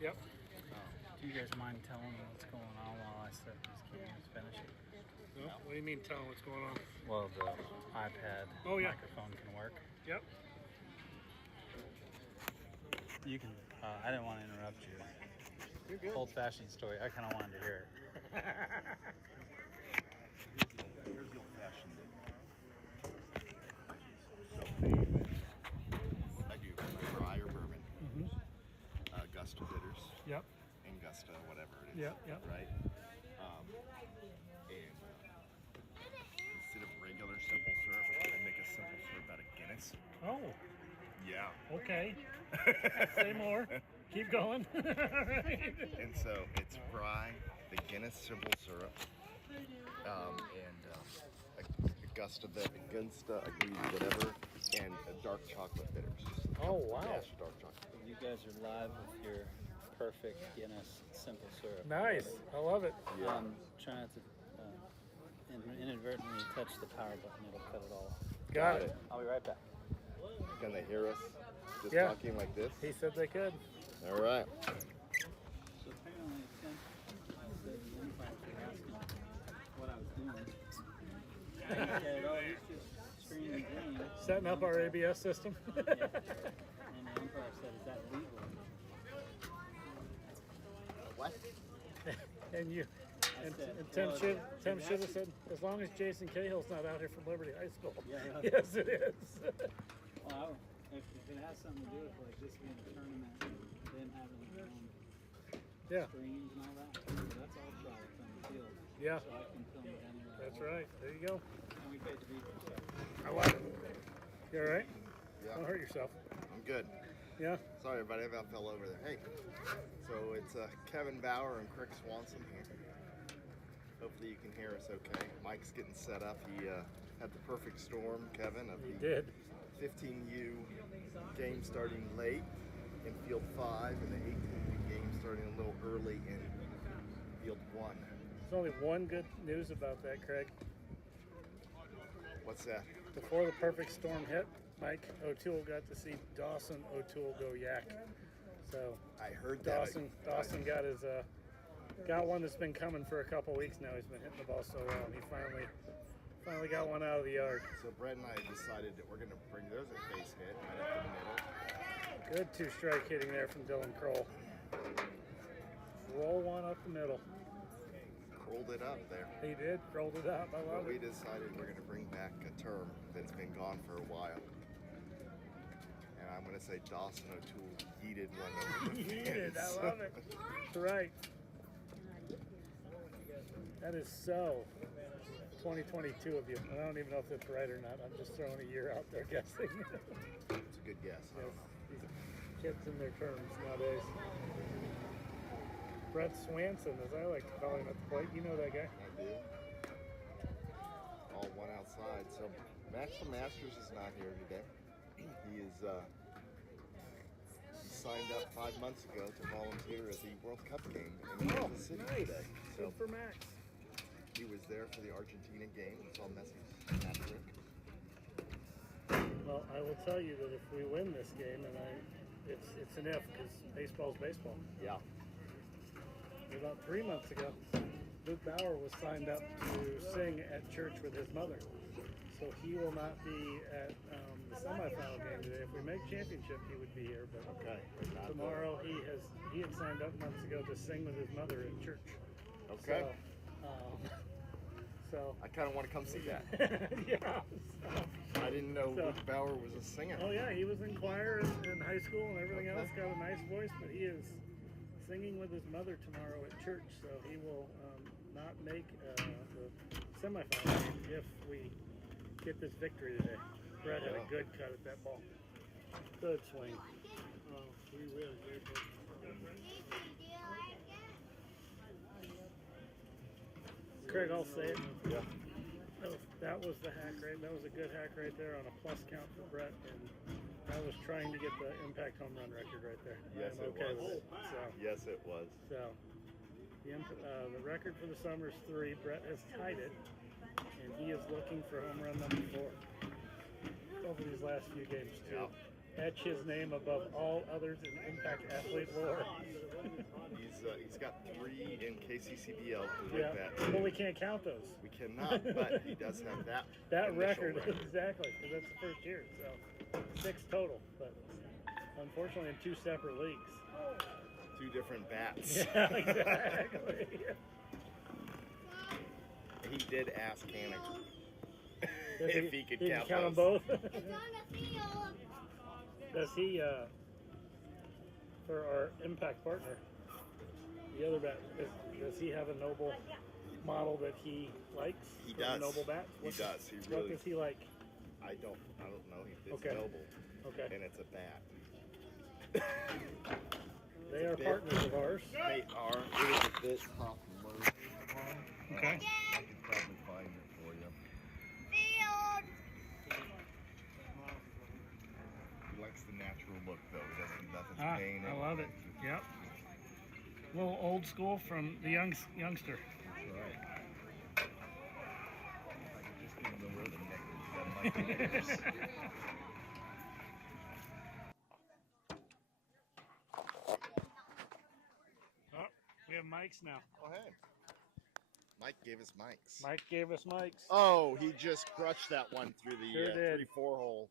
Yep. Do you guys mind telling me what's going on while I set these cameras finishing? No? What do you mean telling what's going on? Well, the iPad microphone can work. Yep. You can. I didn't want to interrupt you. You're good. Old-fashioned story. I kind of wanted to hear it. Here's the old-fashioned. I do rye or bourbon. Augusta bitters. Yep. Augusta, whatever it is. Yep. Right? And instead of regular simple syrup, I make a simple syrup out of Guinness. Oh, Yeah. okay. Say more. Keep going. And so it's rye, the Guinness simple syrup, and Augusta, whatever, and dark chocolate bitters. Oh, wow. Dash of dark chocolate. You guys are live with your perfect Guinness simple syrup. Nice. I love it. Yeah. Try not to inadvertently touch the power button. It'll cut it all off. Got it. I'll be right back. Can they hear us just Yeah. talking like this? He said they could. All right. So apparently, since I said the umpires were asking what I was doing, I said, "Oh, he's just screening the game." Setting up our ABS system. And the umpire said, "Is that legal?" What? And you. I And, said, and Tim well, should have said, as long as Jason Cahill's not out here from Liberty High School. Yeah. Yes, it is. Well, if it has something to do with like this being a tournament, and them having their own Yeah. screens and all that, that's all product on the field. Yeah. So I can film it anywhere. That's right. There you go. And we paid the beat for stuff. I like it. You all right? Don't Yeah. hurt yourself. I'm good. Yeah. Sorry, everybody, I fell over there. Hey, so it's Kevin Bauer and Crick Swanson here. Hopefully you can hear us okay. Mike's getting set up. He had the perfect storm, Kevin, of He the did. 15U game starting late in field 5 and the 18U game starting a little early in field 1. There's only one good news about that, Craig. What's that? Before the perfect storm hit, Mike O'Toole got to see Dawson O'Toole go yak. So I heard that. Dawson got his got one that's been coming for a couple weeks now. He's been hitting the ball so well, and he finally got one out of the yard. So Brett and I decided that we're going to bring, there's a base hit right up the middle. Good two-strike hitting there from Dylan Kroll. Roll one up the middle. Rolled it up there. He did, rolled it up. I But love we it. decided we're going to bring back a term that's been gone for a while. And I'm going to say Dawson O'Toole yeeted one over the He did. I fence. love it. That's right. That is so 2022 of you. I don't even know if that's right or not. I'm just throwing a year out there guessing. It's a good guess. I don't know. These kids in their terms nowadays. Brett Swanson, as I like to call him at the plate. You know that guy. I do. All one outside. So Max the Masters is not here today. He is he signed up 5 months ago to volunteer at the World Cup game in Kansas City today. So Good for Max. he was there for the Argentina game and saw Messi's hat trick. Well, I will tell you that if we win this game, and it's an if because baseball's baseball. Yeah. About 3 months ago, Luke Bauer was signed up to sing at church with his mother. So he will not be at the semifinal game today. If we make championship, he would be here. But Okay. tomorrow, he had signed up months ago to sing with his mother at church. Okay. So I kind of want to come see that. yeah. I didn't know So- Luke Bauer was a singer. Oh yeah, he was in choir in high school and everything Okay. else. Got a nice voice, but he is singing with his mother tomorrow at church. So he will not make the semifinal game if we get this victory today. Brett had a good cut at that ball. Good swing. Oh, we really good. Craig, I'll say it. Yeah. That was the hack right. That was a good hack right there on a plus count for Brett, and I was trying to get the impact home run record right there. Yes, I'm it okay was. with it. So, Yes, it was. the record for the summer is 3. Brett has tied it, and he is looking for home run number 4 over these last few games too. Yeah. etch his name above all others in Impact athlete lore. He's got 3 in KCCBL Yeah, bats. but we can't count those. We cannot, but he does have that Record, record. exactly, because that's the first year. So 6 total, but unfortunately in 2 separate leagues. 2 different bats. Yeah, exactly. He did ask Hannick If he could count count them those. both. Does he, for our Impact partner, the other bat, does he have a Noble model that he likes? He does. Noble bats? He does. He What really. does he like? I don't know. It's Okay. Noble. Okay. And it's a bat. They are partners of ours. They are. It is a bit tough load. Okay. I could probably find it for you. He likes the natural look though. He doesn't nothing's painted. I love it. Yep. A little old school from the youngster. That's right. I could just give him the rhythm knickers. That might be yours. Oh, we have mics now. Oh hey. Mike gave us mics. Mike gave us mics. Oh, he just crushed that one through the Sure did. 3-4 hole.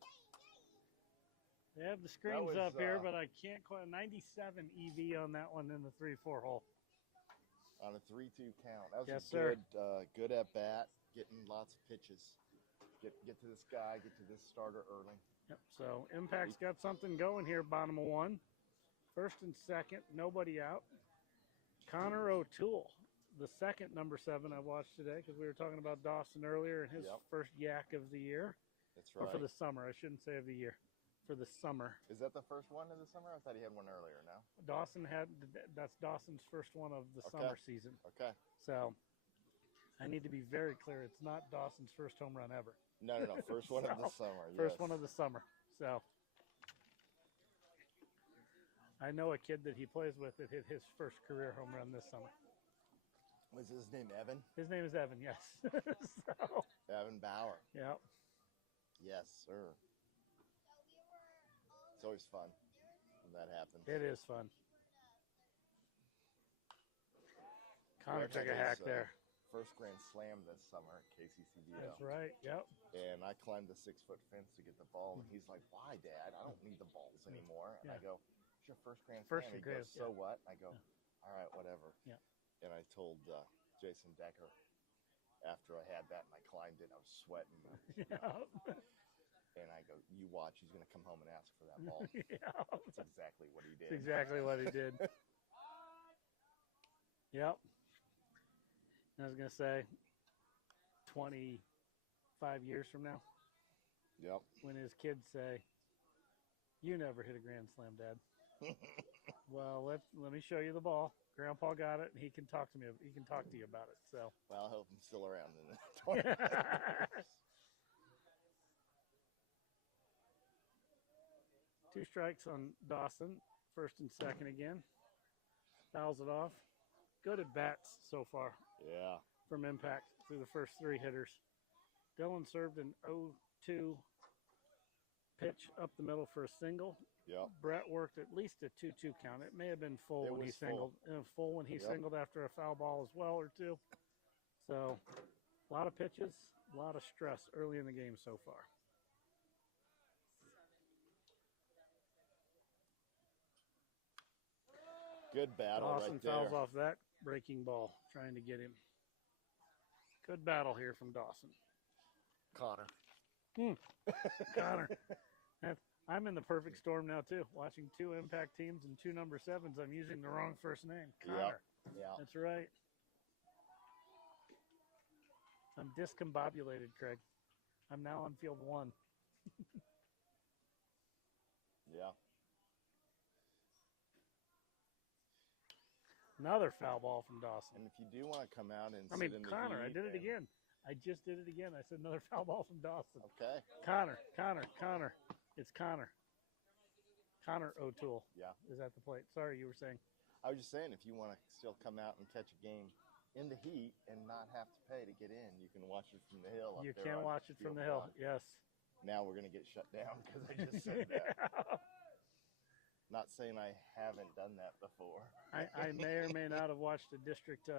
They have the screens was, up here, but I can't quite. 97 EV on that one in the 3-4 hole. On a 3-2 count. That was Yes, a sir. good at bat, getting lots of pitches. Get to this guy, get to this starter early. Yep. So Impact's got something going here. Bottom of 1, first and second, nobody out. Connor O'Toole, the second number 7 I watched today because we were talking about Dawson earlier and his Yep. first yak of the year, That's or right. for the summer. I shouldn't say of the year. For the summer. Is that the first one of the summer? I thought he had one earlier. No. That's Dawson's first one of the Okay. summer season. Okay. So I need to be very clear. It's not Dawson's first home run ever. No. First one of the summer. First yes. one of the summer. So I know a kid that he plays with that hit his first career home run this summer. Was his name Evan? His name is Evan, yes. So, Evan Bauer. yeah. Yes, sir. It's always fun when that happens. It is fun. Connor Greg took a had hack his, there. First Grand Slam this summer at KCCBL. That's right. Yep. And I climbed the 6-foot fence to get the ball, and he's like, "Why, Dad? I don't need the balls anymore." And I Yeah. go, "It's your first Grand First Slam." He Grand, goes, "So yeah. what?" And I go, "All right, whatever." Yeah. And I told Jason Decker after I had that and I climbed it, I was sweating. Yeah. And I go, "You watch, he's going to come home and ask for that ball." Yeah. That's exactly what he did. That's exactly what he did. Yep. I was going to say 25 years from now, Yep. when his kids say, "You never hit a grand slam, Dad." Well, let me show you the ball. Grandpa got it, and he can talk to me. He can talk to you about it. So Well, I hope I'm still around in the 20 2 strikes on Dawson, first and second again. Fouls it off. Good at bats so far Yeah. from Impact through the first 3 hitters. Dylan served an 0-2 pitch up the middle for a single. Yep. Brett worked at least a 2-2 count. It may have been full It when he was singled. Full when he Yep. singled after a foul ball as well or 2. So a lot of pitches, a lot of stress early in the game so far. Good battle Dawson right there. fouls off that breaking ball, trying to get him. Good battle here from Dawson. Connor. Connor. I'm in the perfect storm now, too. Watching 2 Impact teams and 2 number 7s. I'm using the wrong first name. Connor. Yeah. That's right. I'm discombobulated, Craig. I'm now on field 1. Yeah. Another foul ball from Dawson. And if you do want to come out and I mean, sit in the Connor, I heat did it and- again. I just did it again. I said another foul ball from Dawson. Okay. Connor. It's Connor. Connor O'Toole Yeah. is at the plate. Sorry, you were saying. I was just saying, if you want to still come out and catch a game in the heat and not have to pay to get in, you can watch it from the hill. You up there can on watch it from Field the hill. One. Yes. Now we're going to get shut down because I just said that. Not saying I haven't done that before. I may or may not have watched a district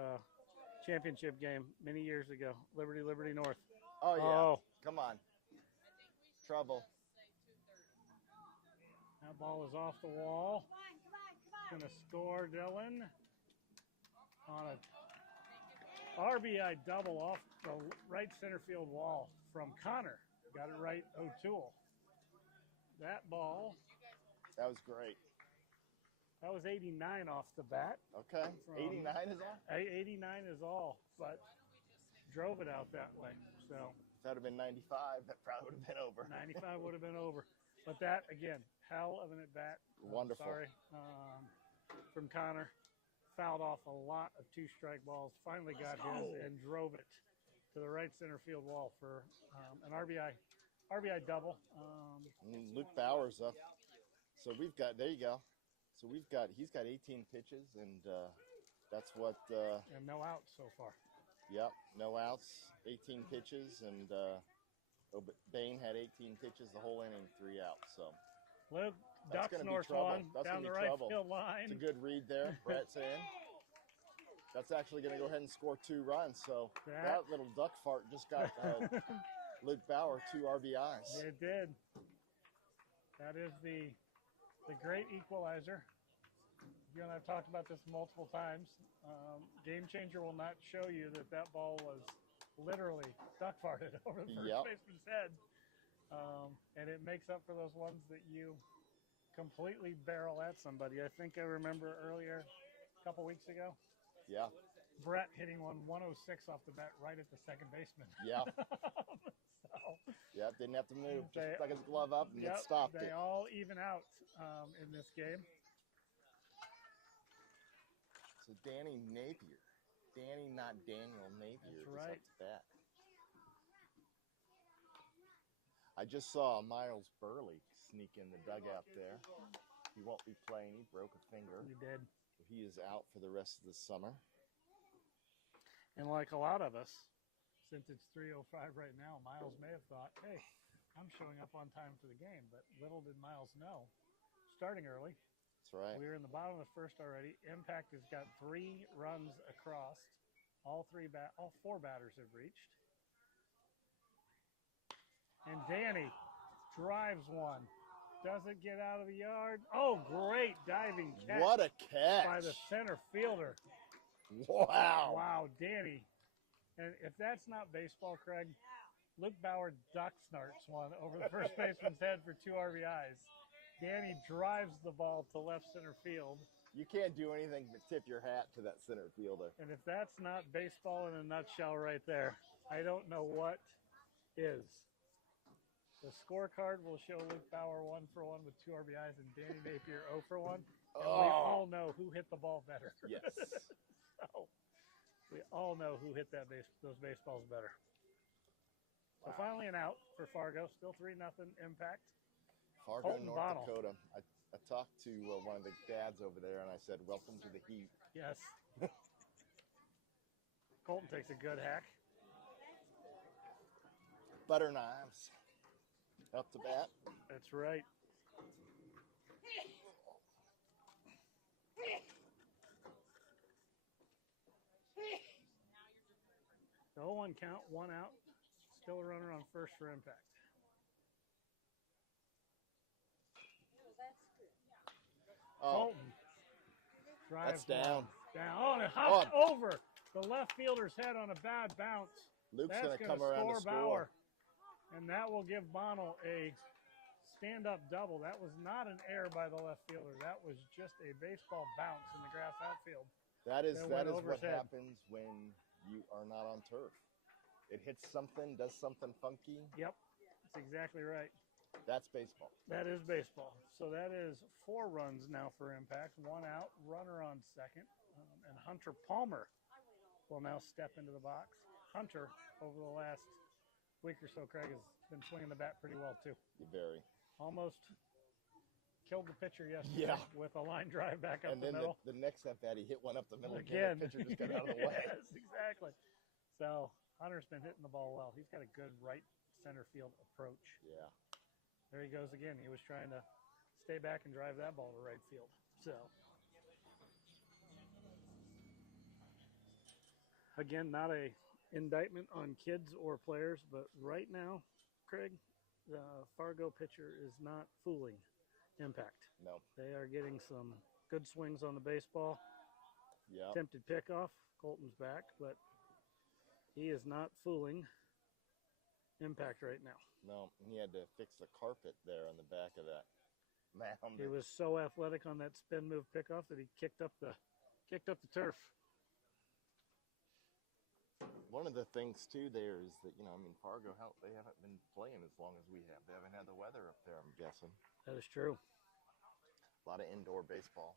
championship game many years ago. Liberty North. Oh, yeah. Oh. Come on. Trouble. That ball is off the wall. Going to score, Dylan. On a RBI double off the right center field wall from Connor. Got it right, O'Toole. That ball. That was great. That was 89 off the bat. Okay. 89 is all? 89 is all, but drove it out that way. So if that would have been 95, that probably would have been over. 95 would have been over. But that, again, hell of an at-bat. Wonderful. From Connor. Fouled off a lot of two-strike balls. Finally got his and drove it to the right center field wall for an RBI double. Luke Bauer's up. So we've got, there you go. So he's got 18 pitches, and that's what. And no outs so far. Yep, no outs, 18 pitches, and Bain had 18 pitches the whole inning, 3 outs. So Luke that's ducks going to be north trouble. one That's down going to the be right trouble. field line. It's a good read there. Brett's in. That's actually going to go ahead and score 2 runs. So that little duck fart just got Luke Bauer 2 RBIs. It did. That is the great equalizer. You and I've talked about this multiple times. Game Changer will not show you that ball was literally duck farted over the first baseman's head. And it makes up for those ones that you completely barrel at somebody. I think I remember earlier, a couple weeks ago. Yeah. Brett hitting one 106 off the bat right at the second baseman. Yeah. So, yeah, didn't have to move. Just stuck his glove up and it stopped it. They all even out in this game. So Danny Napier. Danny, not Daniel Napier. That's right. Up to bat. I just saw Miles Burley sneak in the dugout there. He won't be playing. He broke a finger. He did. He is out for the rest of the summer. And like a lot of us, since it's 3:05 right now, Miles may have thought, hey, I'm showing up on time for the game. But little did Miles know, starting early. That's right. We're in the bottom of the first already. Impact has got 3 runs across. All 4 batters have reached. And Danny drives one. Doesn't get out of the yard. Oh, great diving catch. What a catch. By the center fielder. Wow. Wow, Danny. And if that's not baseball, Craig, Luke Bauer duck snarts one over the first baseman's head for 2 RBIs. Danny drives the ball to left center field. You can't do anything but tip your hat to that center fielder. And if that's not baseball in a nutshell right there, I don't know what is. The scorecard will show Luke Bauer 1 for 1 with 2 RBIs and Danny Napier 0 for 1. And we all know who hit the ball better. Yes. So we all know who hit those baseballs better. So finally an out for Fargo. Still 3-0 Impact. Fargo, Colton North Bonnell. Dakota. I talked to one of the dads over there, and I said, welcome to the heat. Yes. Colton takes a good hack. Butter knives. Up to bat. That's right. The 0-1 count, 1 out. Still a runner on first for Impact. Oh, Colton drives that's down. Down. Oh, and it hopped over the left fielder's head on a bad bounce. Luke's That's going to come around to Bauer. score. And that will give Bonnell a stand-up double. That was not an error by the left fielder. That was just a baseball bounce in the grass outfield. That is what head. happens when you are not on turf. It hits something, does something funky. Yep, that's exactly right. That's baseball. That is baseball. So that is 4 runs now for Impact. 1 out, runner on second. And Hunter Palmer will now step into the box. Hunter, over the last week or so, Craig, has been swinging the bat pretty well, too. Very. Almost killed the pitcher yesterday with a line drive back up and the then middle. the next at bat, he hit one up the middle Again. The pitcher just got out of the way. Yes, exactly. So Hunter's been hitting the ball well. He's got a good right center field approach. Yeah. There he goes again. He was trying to stay back and drive that ball to right field. So, again, not a indictment on kids or players, but right now, Craig, the Fargo pitcher is not fooling Impact. No. They are getting some good swings on the baseball. Yeah. Attempted pickoff. Colton's back, but he is not fooling Impact right now. No. He had to fix the carpet there on the back of that mound. He was so athletic on that spin move pickoff that he kicked up the turf. One of the things too there is that, Fargo, they haven't been playing as long as we have. They haven't had the weather up there, I'm guessing. That is true. A lot of indoor baseball.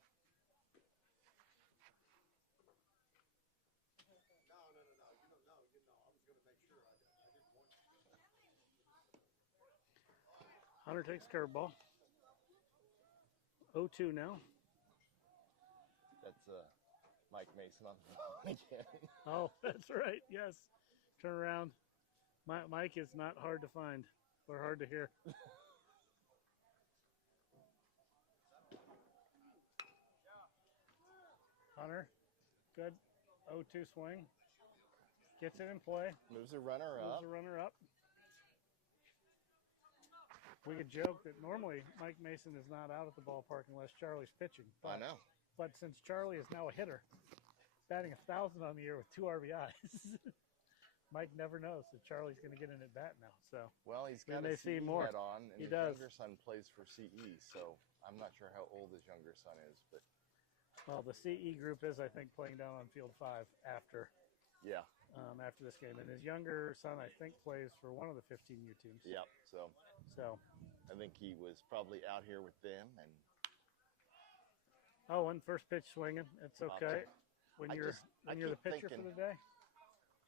Hunter takes curveball. 0-2 now. That's Mike Mason on the phone again. Oh, that's right. Yes. Turn around. Mike is not hard to find or hard to hear. Hunter, good 0-2 swing. Gets it in play. Moves a runner Moves up. the runner up. We could joke that normally Mike Mason is not out at the ballpark unless Charlie's pitching. I know. But since Charlie is now a hitter, batting 1,000 on the year with 2 RBIs, Mike never knows that Charlie's going to get an at bat now. So Well, he's we got may a see CE more. hat on, and He his does. younger son plays for CE, so I'm not sure how old his younger son is, but well, the CE group is, I think, playing down on field 5 after yeah, this game, and his younger son, I think, plays for one of the 15U teams. yeah. So I think he was probably out here with them, and and first pitch swinging. It's okay when I you're keep the pitcher thinking- for the day.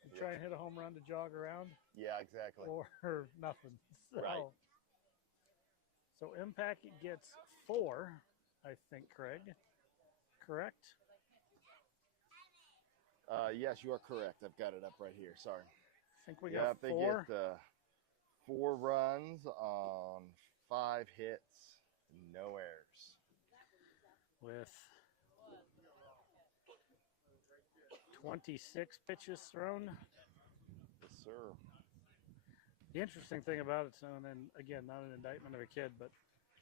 You try and hit a home run to jog around, yeah, exactly. or nothing. So, Right. So Impact gets 4, I think, Craig. Correct? Yes, you are correct. I've got it up right here. Sorry. I think we Yeah, got they 4. get 4 runs on 5 hits, no errors. With 26 pitches thrown. Yes, sir. The interesting thing about it, so, and then again, not an indictment of a kid, but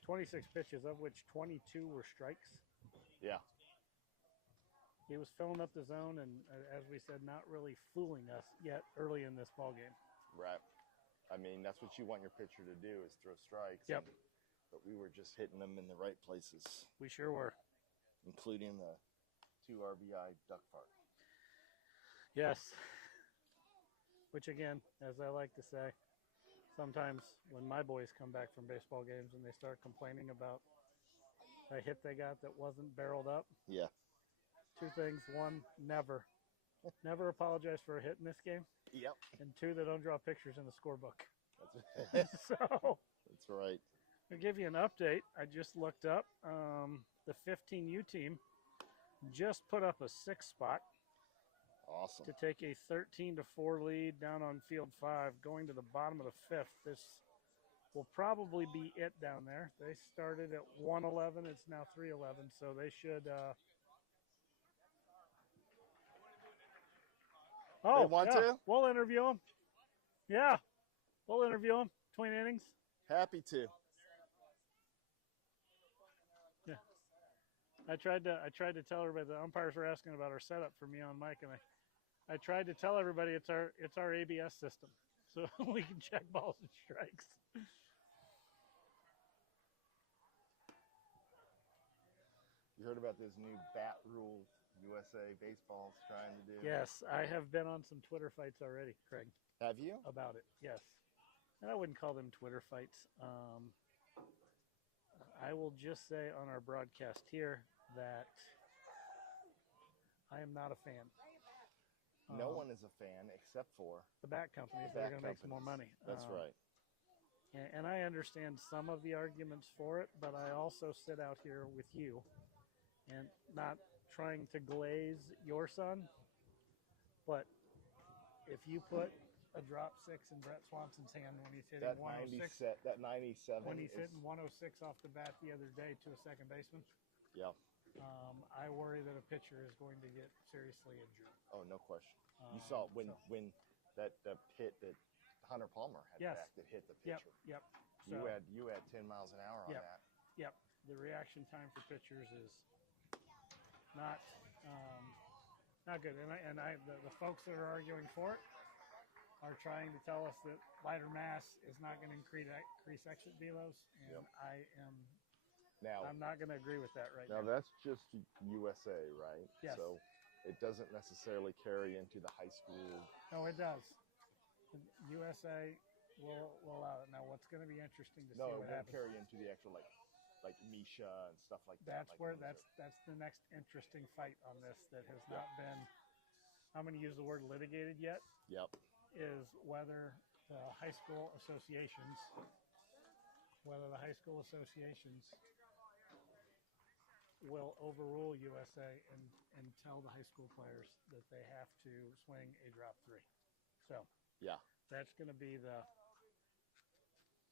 26 pitches, of which 22 were strikes. Yeah. He was filling up the zone, and as we said, not really fooling us yet early in this ball game. Right. I mean, that's what you want your pitcher to do is throw strikes. Yep. But we were just hitting them in the right places, We sure were. including the 2 RBI duck park. Yes. Which again, as I like to say, sometimes when my boys come back from baseball games and they start complaining about a hit they got that wasn't barreled up, Yeah. 2 things. 1, never apologize for a hit in this game. Yep. And 2, they don't draw pictures in the scorebook. That's So That's right. I'll give you an update. I just looked up. The 15U team just put up a 6 spot Awesome. to take a 13-4 lead down on field 5, going to the bottom of the 5th. This will probably be it down there. They started at 111. It's now 311, so they should. They want to? We'll interview them. Yeah, we'll interview them between innings. Happy to. Yeah, I tried to tell everybody the umpires were asking about our setup for me on mic, and I tried to tell everybody it's our ABS system, so we can check balls and strikes. You heard about this new bat rule USA Baseball's trying to do? Yes, I have been on some Twitter fights already, Craig, Have you? about it. Yes, and I wouldn't call them Twitter fights. I will just say on our broadcast here that I am not a fan. No one is a fan except for The bat companies that are going to make some more money. That's right. And I understand some of the arguments for it, but I also sit out here with you and not trying to glaze your son, but if you put a drop six in Brett Swanson's hand when he's hitting That 106. that 97. When he's is, hitting 106 off the bat the other day to a second baseman, Yeah. I worry that a pitcher is going to get seriously injured. Oh, no question. You saw when that hit that Hunter Palmer had Yes. back that hit the Yep, pitcher. yep. You had 10 miles an hour on Yep. that. Yep. The reaction time for pitchers is not good. And the folks that are arguing for it are trying to tell us that lighter mass is not going to increase exit velos, and Now I'm not going to agree with that right now now. that's just USA, right? Yes. So it doesn't necessarily carry into the high school. No, it does. The USA will allow it. Now, what's going to be interesting to see No, it what won't happens. carry into the actual like Misha and stuff like that. That's like where those that's the next interesting fight on this that has not been. I'm going to use the word litigated yet. Yep. Is whether the high school associations will overrule USA and tell the high school players that they have to swing a drop three. So Yeah. that's going to be the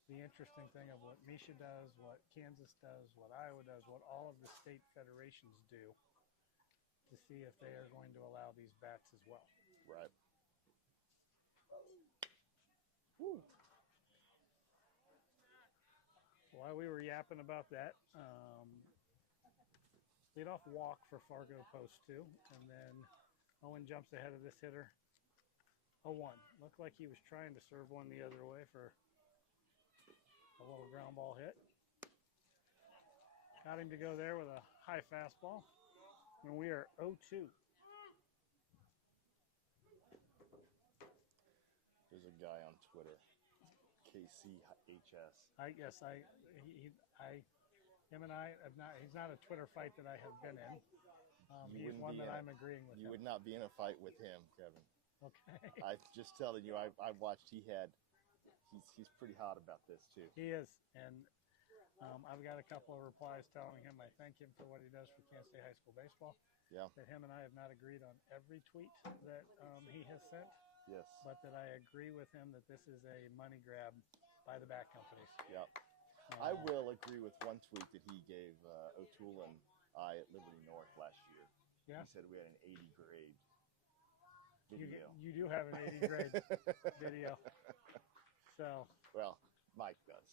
interesting thing of what Misha does, what Kansas does, what Iowa does, what all of the state federations do to see if they are going to allow these bats as well. Right. Woo. While we were yapping about that, leadoff walk for Fargo Post 2, and then Owen jumps ahead of this hitter. 0-1. Looked like he was trying to serve one the other way for a little ground ball hit. Got him to go there with a high fastball, and we are 0-2. There's a guy on Twitter, KCHS. Him and I have not. He's not a Twitter fight that I have been in. He's one that I'm agreeing with. You him. would not be in a fight with him, Kevin. Okay. I'm just telling you. I watched. He's pretty hot about this too. He is, and I've got a couple of replies telling him I thank him for what he does for Kansas State high school baseball. Yeah. That him and I have not agreed on every tweet that he has sent. Yes. But that I agree with him that this is a money grab by the bat companies. Yep. I will agree with one tweet that he gave O'Toole and I at Liberty North last year. Yeah. He said we had an 80 grade video. You do have an 80 grade video. So. Well, Mike does.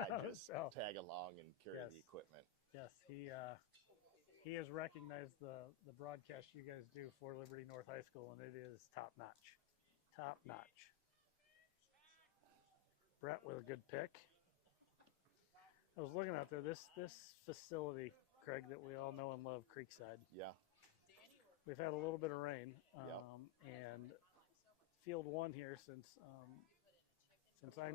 I just tag along and carry Yes. the equipment. Yes, he has recognized the broadcast you guys do for Liberty North High School, and it is top notch. Top notch. Brett with a good pick. I was looking out there. This facility, Craig, that we all know and love, Creekside. Yeah. We've had a little bit of rain, and field one here since I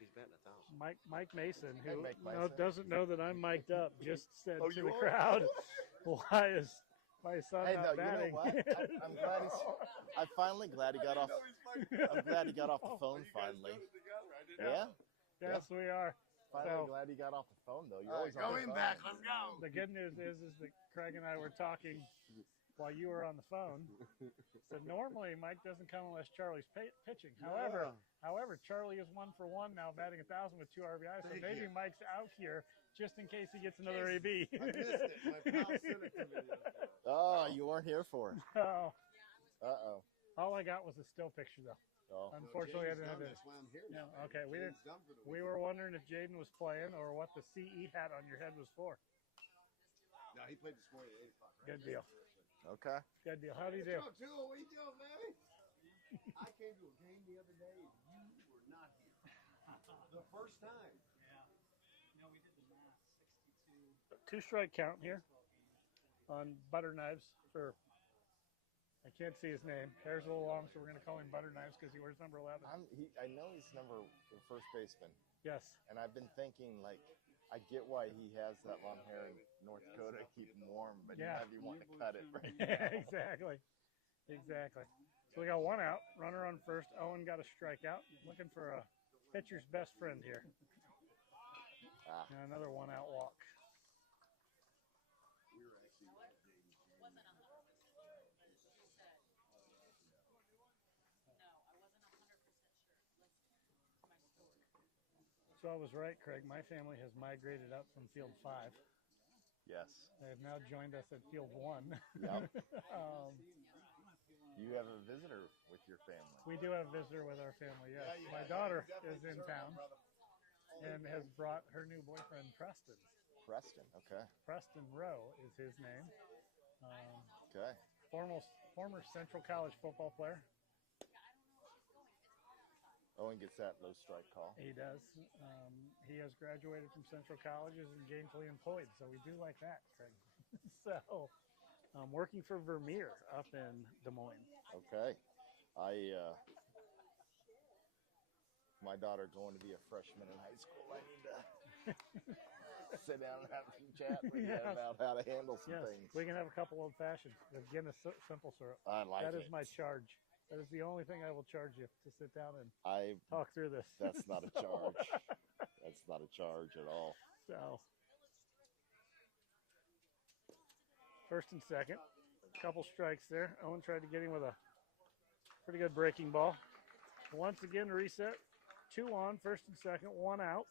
He's betting 1,000. Mike Mason, who Mike Mason. doesn't know that I'm mic'd up, just said Oh, to you the are? crowd, "Why is my son Hey, not no, you batting?" know what? I'm glad I'm finally glad he got off. I'm glad he got off the phone finally. Yeah. Yes, we are. Finally So- glad he got off the phone though. You're always on the Going phone. back, let's go. The good news is that Craig and I were talking while you were on the phone. So normally Mike doesn't come unless Charlie's pitching. However, Charlie is 1 for 1 now, batting 1,000 with 2 RBIs. So Thank maybe you. Mike's out here just in case he gets another AB. I missed it. My pal sent it to me yesterday. Oh, you weren't here for it. So, Uh-oh. all I got was a still picture though. Oh. Unfortunately, I Jaden's didn't have done, it. that's why I'm here Yeah, now. okay. We Jaden's didn't. done for the We weekend. were wondering if Jaden was playing or what the CE hat on your head was for. No, he played this morning at 8 o'clock. Right? Good deal. Okay. Good deal. How do you do? What are you doing, man? I came to a game the other day and you were not here. The first time. Yeah. You know, we did the math, 62 2-strike count here on Butter Knives for. I can't see his name. Hair's a little long, so we're going to call him Butter Knives because he wears number 11. I know he's first baseman, Yes. and I've been thinking like I get why he has that long hair in North Dakota to keep him warm, but Yeah. he might be wanting to cut it right Yeah, now. exactly. So we got 1 out, runner on first. Owen got a strikeout. Looking for a pitcher's best friend here. Ah. And another 1 out walk. We were actually at Jaden's game. So I was right, Craig. My family has migrated up from Field 5. Yes. They have now joined us at Field 1. Yep. You have a visitor with your family. We do have a visitor with our family, yes. My daughter is in town and has brought her new boyfriend, Preston. Preston, okay. Preston Rowe is his name. Okay. Former Central College football player. Owen gets that low strike call. He does. He has graduated from Central College and is gainfully employed, so we do like that, Craig. So, working for Vermeer up in Des Moines. Okay. My daughter going to be a freshman in high school. I need to sit down and have some chat with you about how to handle some things. We can have a couple old fashions with Guinness simple syrup. I like that. That it. is my charge. That is the only thing I will charge you to sit down and talk through this. That's not a charge. That's not a charge at all. So, first and second, a couple strikes there. Owen tried to get him with a pretty good breaking ball. Once again, reset. 2 on, first and second, 1 out.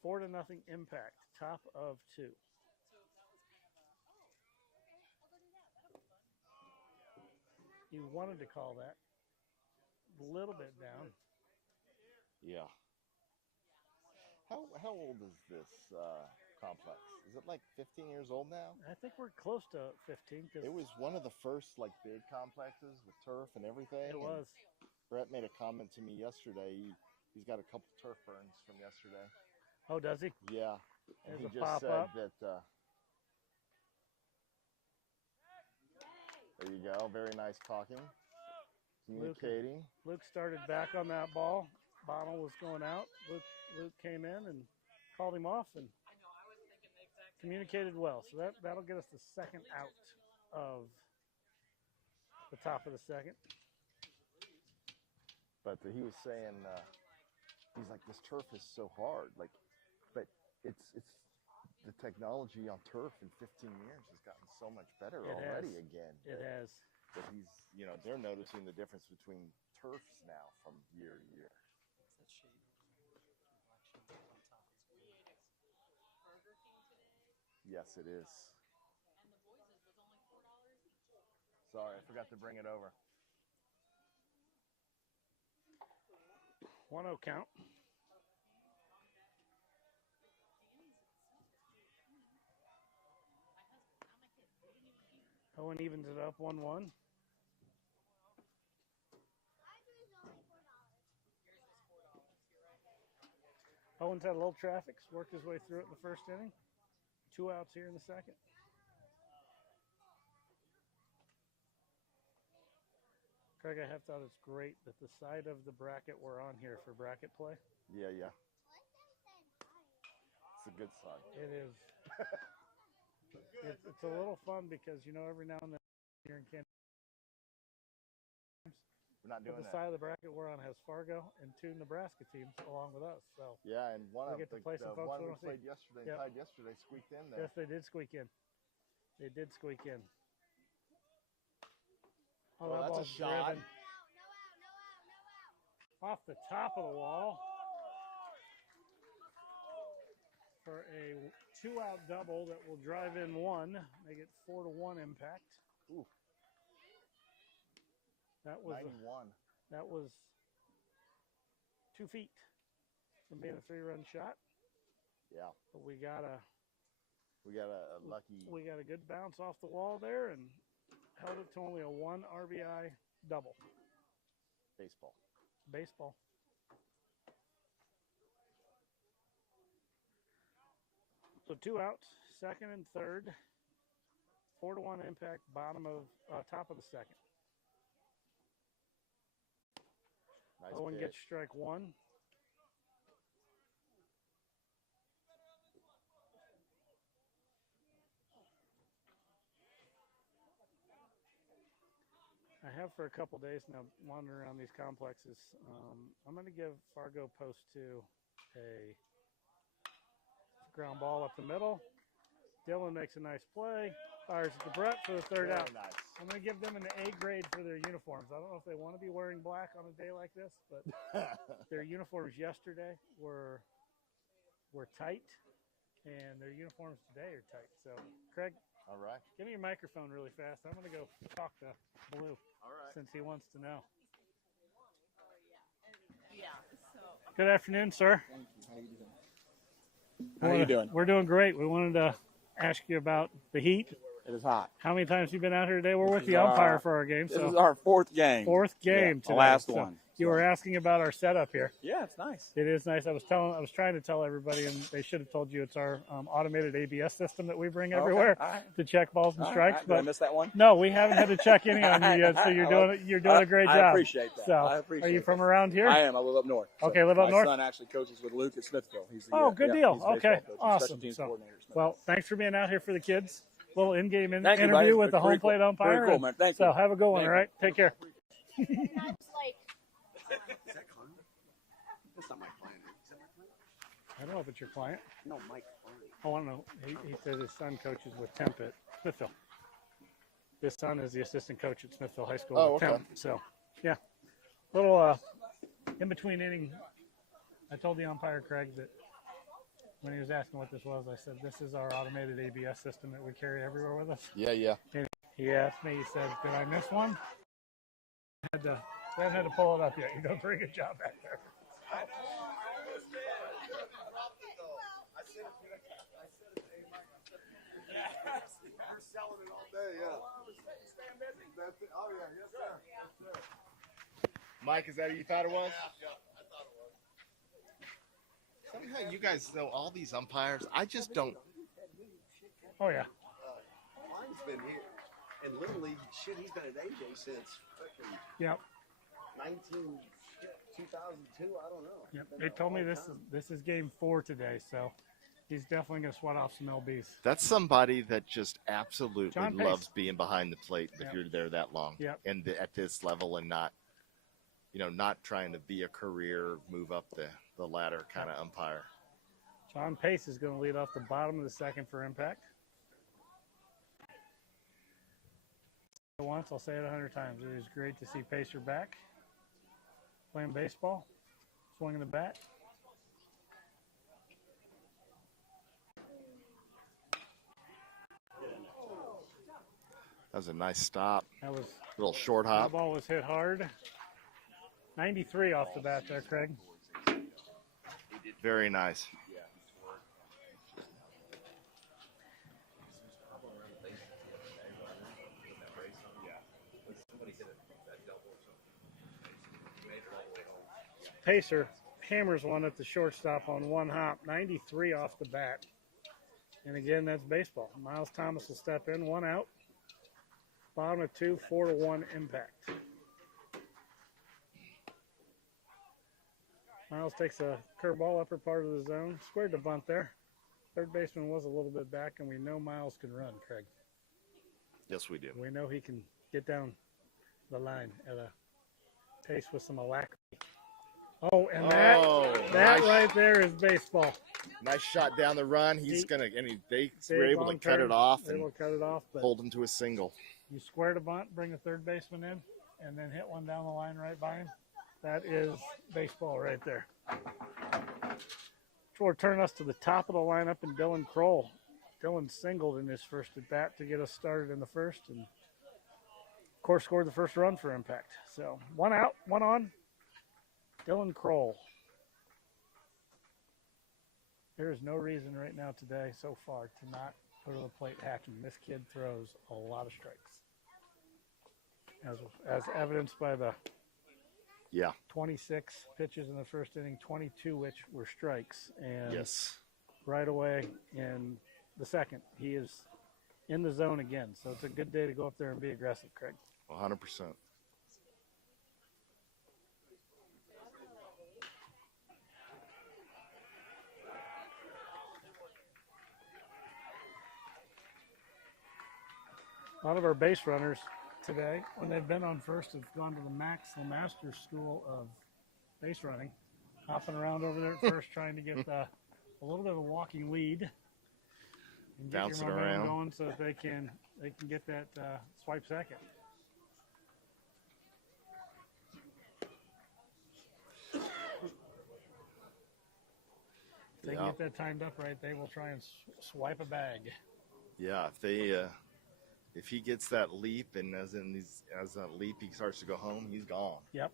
Four to nothing impact, top of 2. You wanted to call that. A little bit down. Yeah. How old is this complex? Is it like 15 years old now? I think we're close to 15. Cause it was one of the first like big complexes with turf and everything. It was. Brett made a comment to me yesterday. He's got a couple turf burns from yesterday. Oh, does he? Yeah. And he There's just said that. There you go. Very nice talking. Communicating. Luke started back on that ball. Bonnell was going out. Luke came in and called him off and communicated well. So that'll get us the second out of the top of the second. But he was saying, he's like, this turf is so hard. Like, but it's the technology on turf in 15 years has gotten so much better already again. It has. But they're noticing the difference between turfs now from year to year. Yes, it is. Sorry, I forgot to bring it over. 1-0 count. Owen evens it up 1-1. Owen's had a little traffic, worked his way through it in the first inning. 2 outs here in the second. Craig, I have thought it's great that the side of the bracket we're on here for bracket play. Yeah. It's a good side. It is. It's a little fun because, every now and then here in Kansas, we're not doing the side of the bracket we're on has Fargo and 2 Nebraska teams along with us. So yeah, and one of we played yesterday, tied yesterday, squeaked in there. Yes, they did squeak in. Oh, that's a shot. Driven off the top of the wall for a 2-out double that will drive in 1, make it 4-1 impact. Ooh. That was 91. That was 2 feet from being a 3-run shot. Yeah. But we got a lucky. We got a good bounce off the wall there and held it to only a 1 RBI double. Baseball. So 2 outs, second and third. 4-1 impact, top of the second. Nice Owen pitch. gets strike 1. I have for a couple days now wandering around these complexes. I'm going to give Fargo Post 2 a ground ball up the middle. Dylan makes a nice play, umpires at the Brett for the third out. Nice. I'm going to give them an A grade for their uniforms. I don't know if they want to be wearing black on a day like this, but their uniforms yesterday were tight, and their uniforms today are tight. So, Craig, All right. give me your microphone really fast. I'm going to go talk to Blue All right. since he wants to know. Yeah. Good afternoon, sir. Thank you. How you doing? How are you doing? We're doing great. We wanted to ask you about the heat. It is hot. How many times have you been out here today? We're with This the is umpire our- for our game. This So is our fourth game. fourth game The today. last So one. You were asking about our setup here. Yeah, it's nice. It is nice. I was trying to tell everybody, and they should have told you it's our automated ABS system that we bring everywhere Okay. All right. to check balls and All strikes. right. Did I But miss that one? no, we haven't had to check any on you yet. So you're doing a great job. I appreciate that. So I appreciate are you that. from around here? I am. I live up north. Okay, live up north? My son actually coaches with Luke at Smithville. He's the, Oh, good deal. he's the Okay, baseball coach. He's awesome. Special teams So, coordinator at Smithville. well, thanks for being out here for the kids. Little in-game Thank you, buddy. interview with It's the very home plate cool. umpire. Very cool, man. Thank So you. have a good one, Thank all right? Take care. That's like, Is that Connie? That's not my client. Is that my client? I don't know if it's your client. No, Mike Connie. Oh, I don't know. He said his son coaches with Temp at Smithville. His son is the assistant coach at Smithville High School Oh, with okay. Temp. So, yeah. Little in-between inning. I told the umpire, Craig, that when he was asking what this was, I said, this is our automated ABS system that we carry everywhere with us. Yeah. And he asked me, he said, did I miss one? I haven't had to pull it up yet. You're doing a pretty good job back there. We're selling it all day, yeah. That's it. Oh, yeah, yes, sir. Yes, sir. Mike, is that what you thought it was? Yeah, I thought it was. Somehow you guys know all these umpires. I just don't. Oh, yeah. Mine's been here. And literally, shit, he's been at AJ since freaking Yep. 2002, I don't know. Yep. Been They a told me long this time. is game 4 today, so he's definitely going to sweat off some LBs. That's somebody that just absolutely John Pace. loves being behind the plate if Yep. you're there that long. Yep. And at this level and not, not trying to be a career, move up the ladder kind of umpire. John Pace is going to lead off the bottom of the second for impact. Once, I'll say it 100 times. It is great to see Pacer back, playing baseball, swinging the bat. That was a nice stop. That was Little short that hop. ball was hit hard. 93 off the bat there, Craig. Very nice. Pacer hammers one at the shortstop on one hop, 93 off the bat. And again, that's baseball. Miles Thomas will step in, one out. Bottom of 2, 4-1 impact. Miles takes a curveball upper part of the zone, squared the bunt there. Third baseman was a little bit back, and we know Miles can run, Craig. Yes, we do. We know he can get down the line at a pace with some alacrity. Oh, and that nice, right there is baseball. nice shot down the run. He's Deep. gonna, and they Big were able to long cut turn. it off They and will cut it off, but hold him to a single. you square the bunt, bring the third baseman in, and then hit one down the line right by him. That is baseball right there. Which will turn us to the top of the lineup and Dylan Kroll. Dylan singled in his first at bat to get us started in the first, and of course scored the first run for impact. So one out, one on. Dylan Kroll. There is no reason right now today so far to not go to the plate hacking. This kid throws a lot of strikes. As evidenced by the 26 pitches in the first inning, 22 which were strikes. And Yes. right away in the second, he is in the zone again. So it's a good day to go up there and be aggressive, Craig. 100%. A lot of our base runners today, when they've been on first, have gone to the Master's School of Base Running, hopping around over there at first, trying to get a little bit of a walking lead and get Bouncing your momentum around. going so that they can they can get that swipe second. If they can get that timed up right, they will try and swipe a bag. Yeah, if he gets that leap, and as that leap he starts to go home, he's gone. Yep.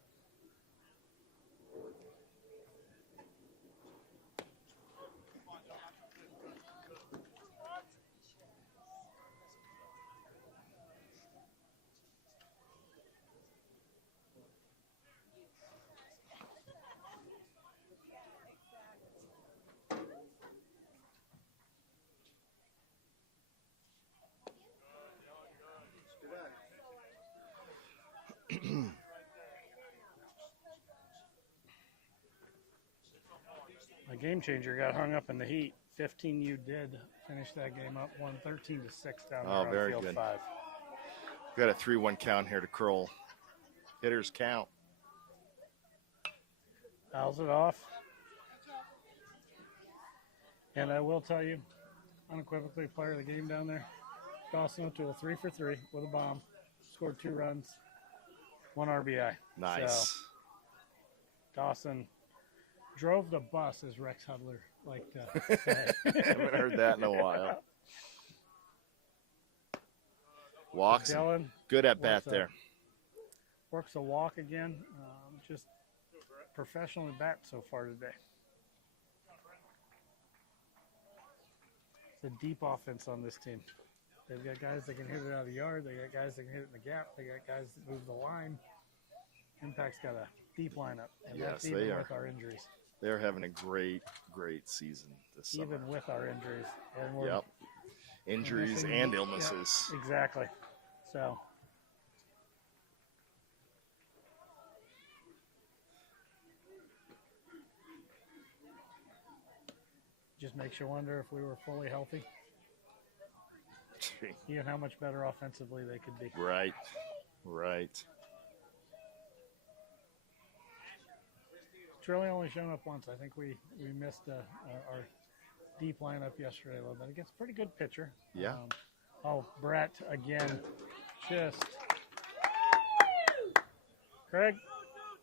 A game changer got hung up in the heat. 15U did finish that game up, won 13-6 down there on very field good. 5. Got a 3-1 count here to Curl. Hitters count. Fouls it off. And I will tell you, unequivocally, player of the game down there, Dawson O'Toole, 3 for 3 with a bomb, scored 2 runs, 1 RBI. Nice. So, Dawson drove the bus, as Rex Hudler liked to say. Haven't heard that in a while. Walks. Dylan Good at bat there. Works a walk again. Just professional at bat so far today. It's a deep offense on this team. They've got guys that can hit it out of the yard. They got guys that can hit it in the gap. They got guys that move the line. Impact's got a deep lineup, and Yes, that's even they are. with our injuries. They're having a great season this summer. Even with our injuries. And we're Yep. Injuries missing- and yep, illnesses. exactly. So just makes you wonder if we were fully healthy, even how much better offensively they could be. Right. It's really only shown up once. I think we missed our deep lineup yesterday a little bit. Against a pretty good pitcher. Yeah. Brett again. Just Craig,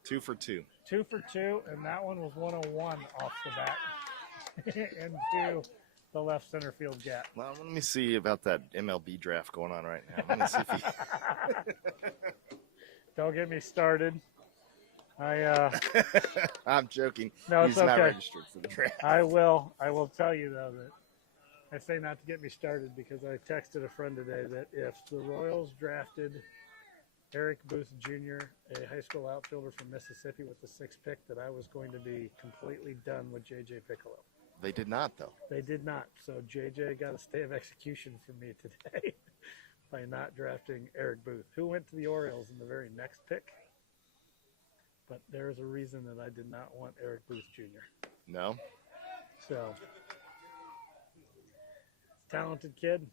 2 for 2. 2 for 2, and that one was 101 off the bat. Into the left center field gap. Well, let me see about that MLB draft going on right now. Let me see if he... Don't get me started. I'm joking. No, He's it's not okay. registered for the draft. I will tell you, though, that I say not to get me started because I texted a friend today that if the Royals drafted Eric Booth Jr., a high school outfielder from Mississippi with the 6th pick, that I was going to be completely done with J.J. Piccolo. They did not, though. They did not. So J.J. got a stay of execution from me today by not drafting Eric Booth, who went to the Orioles in the very next pick. But there's a reason that I did not want Eric Booth Jr. No? So, talented kid.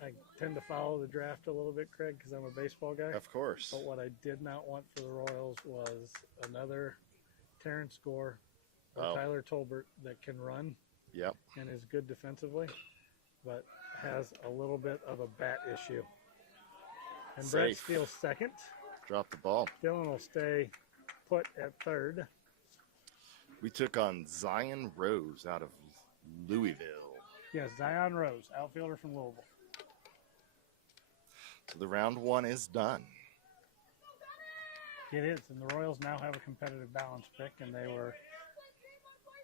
I tend to follow the draft a little bit, Craig, because I'm a baseball guy. Of course. But what I did not want for the Royals was another Terrence Gore or Tyler Tolbert that can run Yep. and is good defensively, but has a little bit of a bat issue. And Brett Safe. steals second. Drop the ball. Dylan will stay put at third. We took on Zion Rose out of Louisville. Yes, Zion Rose, outfielder from Louisville. So the round 1 is done. It is, and the Royals now have a competitive balance pick, and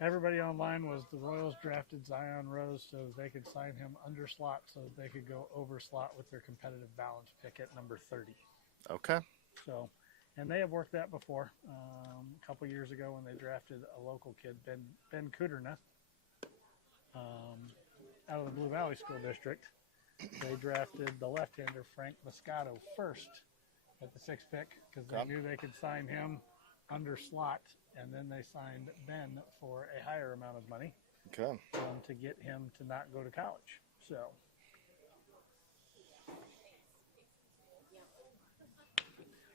everybody online was the Royals drafted Zion Rose so they could sign him under slot so that they could go over slot with their competitive balance pick at number 30. Okay. So, and they have worked that before. A couple years ago when they drafted a local kid, Ben Kuderna, out of the Blue Valley School District. They drafted the left-hander Frank Moscato first at the 6th pick because they knew they could sign him under slot, and then they signed Ben for a higher amount of money to get him to not go to college. So.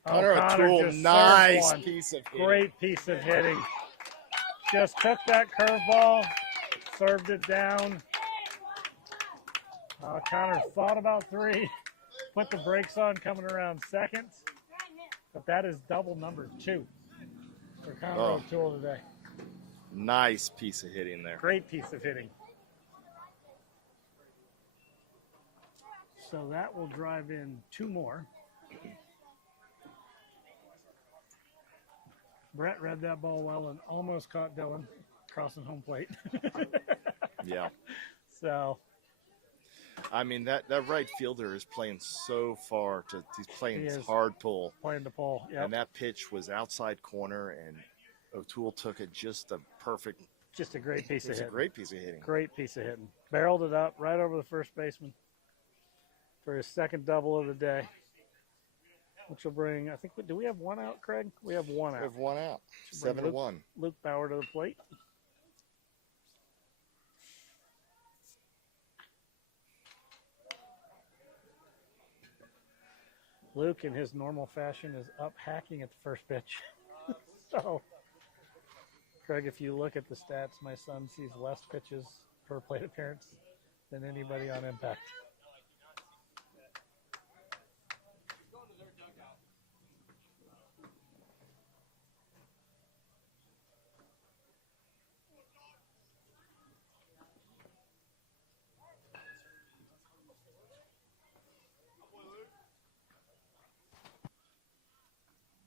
Connor O'Toole, just nice served one. piece of hitting. Great piece of hitting. Just took that curveball, served it down. Connor thought about 3, put the brakes on coming around second, but that is double number 2 for Conroe Tool today. Nice piece of hitting there. Great piece of hitting. So that will drive in 2 more. Brett read that ball well and almost caught Dylan crossing home plate. Yeah. So, I mean, that right fielder is playing so far. He's playing He is. hard pull. playing the pole. Yep. And that pitch was outside corner, and O'Toole took it just a perfect. Just a great piece of It's a hitting. great piece of hitting. Great piece of hitting. Barreled it up right over the first baseman for his second double of the day, which will bring, I think, do we have 1 out, Craig? We have 1 We out. have 1 out. Bring 7-1. Luke Bauer to the plate. Luke, in his normal fashion, is up hacking at the first pitch. So, Craig, if you look at the stats, my son sees less pitches per plate appearance than anybody on impact.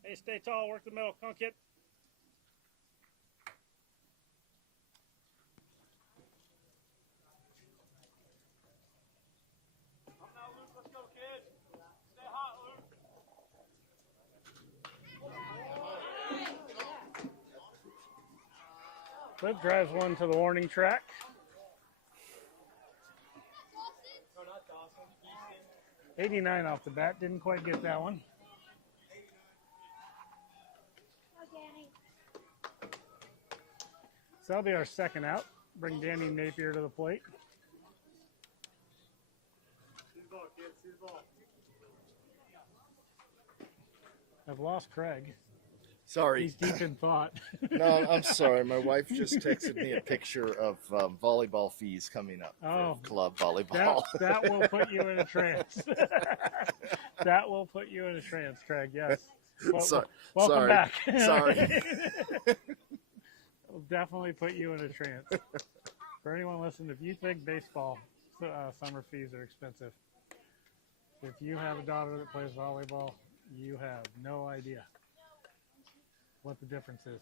Hey, stay tall, work the middle. Come on, kid. Come now, Luke. Let's go, kid. Stay hot, Luke. Luke drives one to the warning track. No, not Dawson. Easton. 89 off the bat. Didn't quite get that one. So that'll be our second out. Bring Danny Napier to the plate. See the ball, kid. See the ball. I've lost Craig. Sorry. He's deep in thought. No, I'm sorry. My wife just texted me a picture of volleyball fees coming up Oh. for club volleyball. That will put you in a trance. That will put you in a trance, Craig. Yes. Welcome sorry. back. Sorry. Will definitely put you in a trance. For anyone listening, if you think baseball summer fees are expensive, if you have a daughter that plays volleyball, you have no idea what the difference is.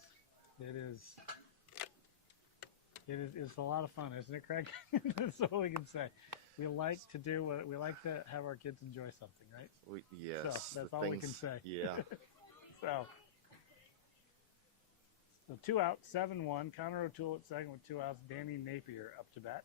It's a lot of fun, isn't it, Craig? That's all we can say. We like to do what we like to have our kids enjoy something, right? Yes. So that's all we can say. Yeah. So 2 out, 7-1. Connor O'Toole at second with 2 outs. Danny Napier up to bat.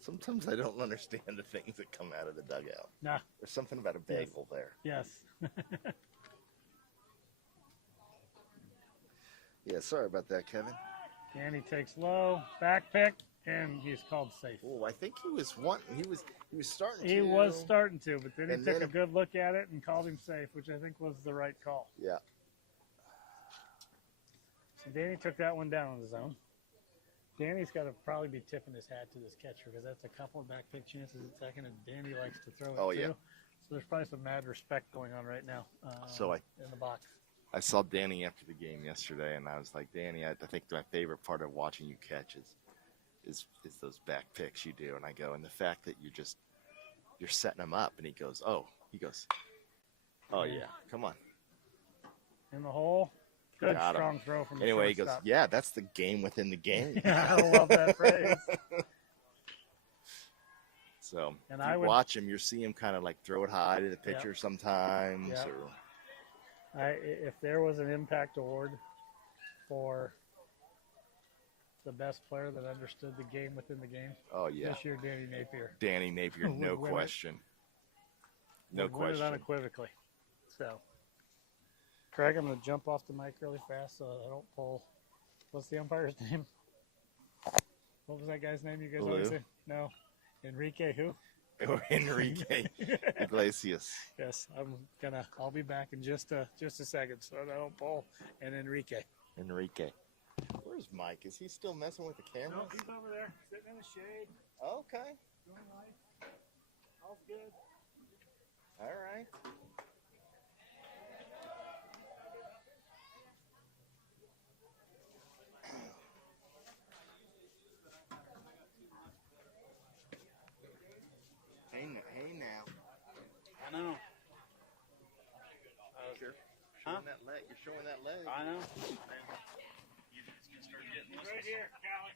Sometimes I don't understand the things that come out of the dugout. Nah. There's something about a bagel there. Yes. Yeah, sorry about that, Kevin. Danny takes low, back pick, and he's called safe. Oh, I think he was starting to. He was starting to, but then he And took then a good look at it and called him safe, which I think was the right call. Yeah. So Danny took that one down on his own. Danny's got to probably be tipping his hat to this catcher because that's a couple of back pick chances at second, and Danny likes to throw it too. Yeah. So there's probably some mad respect going on right now in the box. I saw Danny after the game yesterday, and I was like, Danny, I think my favorite part of watching you catch is those back picks you do. And I go, and the fact that you're setting them up. And he goes, oh yeah, come on. In the hole. Good Got him. strong throw from the Anyway, he goes, shortstop. yeah, that's the game within the game. Yeah, I love that phrase. So And if I you would- watch him, you'll see him kind of like throw it high to the pitcher sometimes. Yep. Or If there was an impact award for the best player that understood the game within the game, oh yeah, this year, Danny Napier. Danny Napier, no Would win it. question. No Would win it question. unequivocally. So, Craig, I'm going to jump off the mic really fast so I don't pull. What's the umpire's name? What was that guy's name you guys Lou. always say? No. Enrique who? Or Enrique Iglesias. Yes, I'll be back in just a second so I don't pull. And Enrique. Enrique. Where Where's Mike? Is he still messing with the camera? No, he's over there, sitting in the shade, Okay. doing life. All's good. All right. Hey now. I know. You're Huh? showing that leg. You're showing that leg. I know. He's right here, Callie.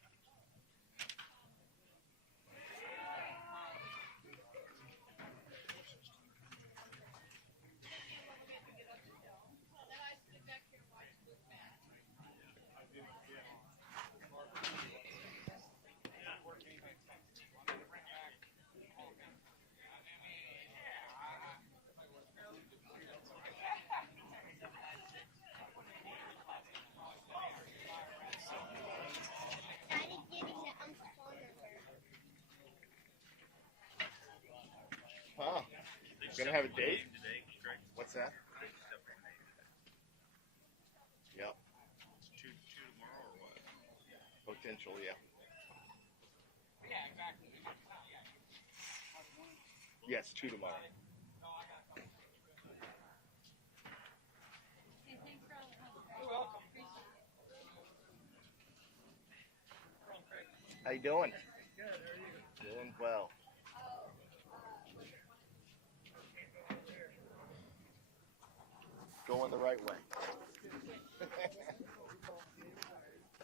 Huh? Gonna have a date? What's that? Yep. Two tomorrow or what? Potential, yeah. Yes, 2 tomorrow. How you doing? Good, how are you? Doing well. Going the right way.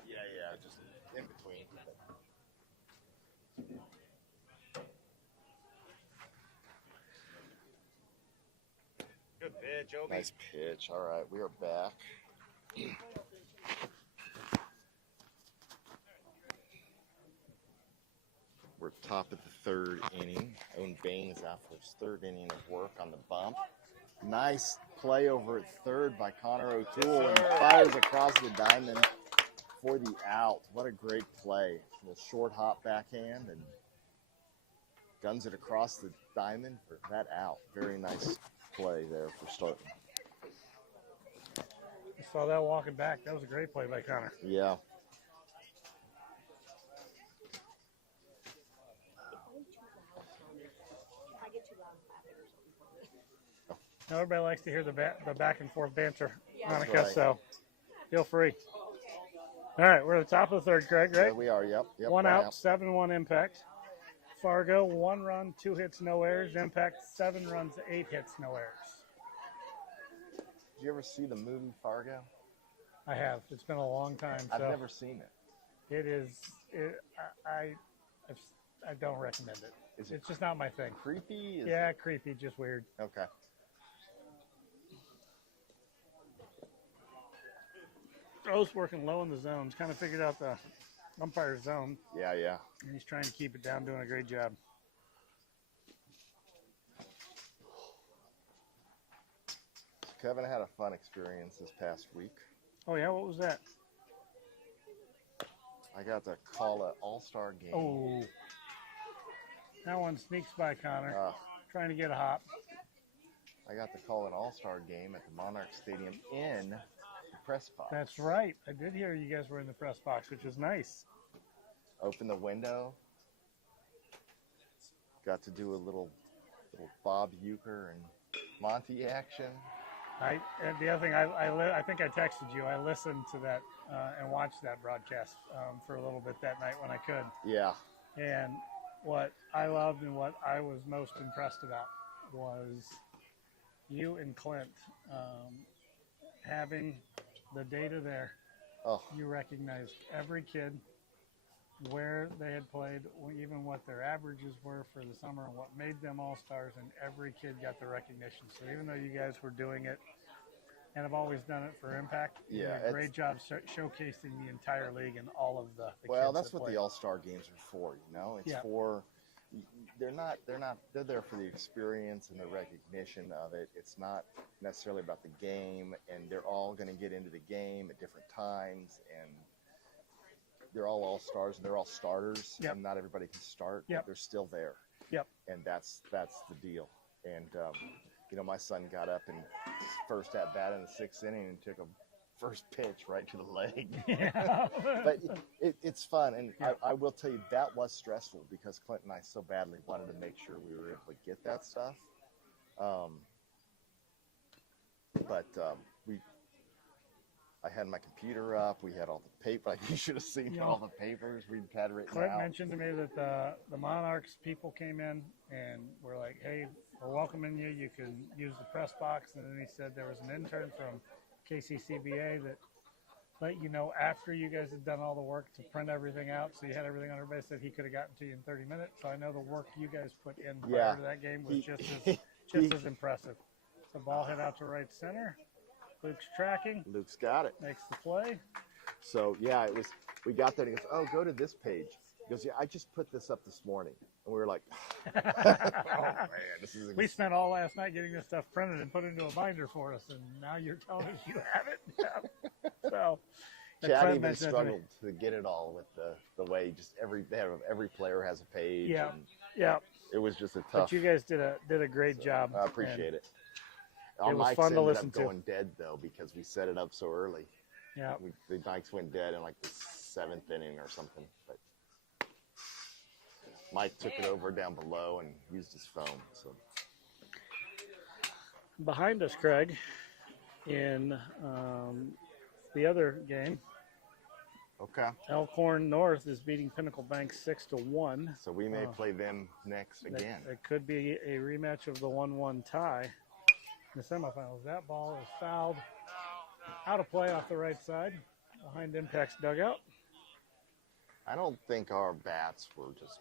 yeah, just in between. Good pitch, Obi. Nice pitch. All right, we are back. We're top of the 3rd inning. Owen Bain is out for his 3rd inning of work on the bump. Nice play over at 3rd by Connor O'Toole and fires across the diamond for the out. What a great play. A short hop backhand and guns it across the diamond for that out. Very nice play there for starting. I saw that walking back. That was a great play by Connor. Yeah. Now everybody likes to hear the back and forth banter, Monica, right. so feel free. All right, we're at the top of the 3rd, Greg, right? There we are, yep. One out, 7-1 Impact. Fargo, 1 run, 2 hits, no errors. Impact, 7 runs, 8 hits, no errors. Did you ever see the movie Fargo? I have. It's been a long time. I've So never seen it. it is. I don't recommend it. Is it It's just not my thing. creepy? Yeah, creepy, just weird. Okay. Rose working low in the zones, kind of figured out the umpire's zone, Yeah. and he's trying to keep it down, doing a great job. Kevin had a fun experience this past week. Oh yeah, what was that? I got to call an all-star game. Oh, that one sneaks by Connor, trying to get a hop. I got to call an all-star game at the Monarch Stadium in the press box. That's right. I did hear you guys were in the press box, which was nice. Opened the window. Got to do a little Bob Euchre and Monty action. And the other thing, I think I texted you. I listened to that and watched that broadcast for a little bit that night when I could. Yeah. And what I loved and what I was most impressed about was you and Clint having the data there. Oh, You recognized every kid, where they had played, even what their averages were for the summer and what made them all-stars, and every kid got the recognition. So even though you guys were doing it and have always done it for Impact, you did a great job showcasing the entire league and all of the well, kids that's that what played. the all-star games are for, you know? It's for, they're there for the experience and the recognition of it. It's not necessarily about the game, and they're all going to get into the game at different times, and they're all-stars, and they're all starters, and not everybody can start, but they're still there. And that's the deal. And, you know, my son got up in first at bat in the 6th inning and took a first pitch right to the leg. Yeah. But it's fun, and I will tell you that was stressful because Clint and I so badly wanted to make sure we were able to get that stuff. I had my computer up. We had all the paper. You should have seen all the papers we'd had written Clint out. mentioned to me that the Monarchs people came in and were like, "Hey, we're welcoming you. You can use the press box." And then he said there was an intern from KCCBA that let you know after you guys had done all the work to print everything out, so you had everything on everybody. Said he could have gotten to you in 30 minutes. So I know the work you guys put in prior to that game was just as impressive. The ball hit out to right center. Luke's tracking. Luke's got it. Makes the play. So yeah, it was. We got there and he goes, "Oh, go to this page." He goes, "Yeah, I just put this up this morning," and we were like, "Oh man, this is." We spent all last night getting this stuff printed and put into a binder for us, and now you're telling us you have it. Yeah. So, Chad even struggled to get it all with the way just every player has a page. Yeah, and yeah. It was just a tough. But you guys did a great job. I appreciate it. It was fun to listen to. Going dead though because we set it up so early. Yeah. The Nikes went dead in like the 7th inning or something. But Mike took it over down below and used his phone. So behind us, Craig, in the other game. Okay. Elkhorn North is beating Pinnacle Bank 6-1. So we may play them next again. It could be a rematch of the 1-1 tie in the semifinals. That ball is fouled out of play off the right side behind Impact's dugout. I don't think our bats were just.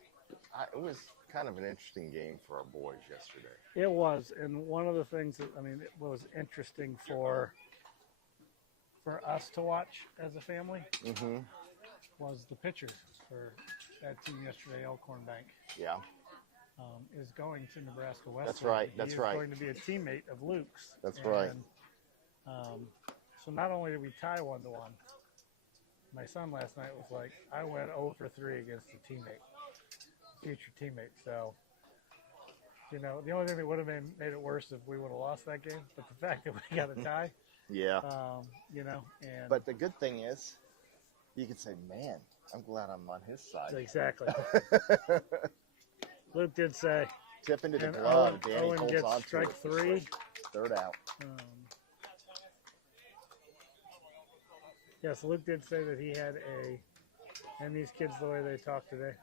It was kind of an interesting game for our boys yesterday. It was, and one of the things that it was interesting for us to watch as a family was the pitcher for that team yesterday, Elkhorn Bank. Yeah. Is going to Nebraska West. That's right. He is going to be a teammate of Luke's. That's right. So not only did we tie 1-1, my son last night was like, I went 0 for 3 against a future teammate. So, the only thing that would have made it worse if we would have lost that game, but the fact that we got a tie. Yeah. And but the good thing is, you can say, man, I'm glad I'm on his side. Exactly. Luke did say. Tip into the glove. Danny Owen holds gets on to strike it. 3. Third out. Yes, Luke did say that he had and these kids, the way they talk today,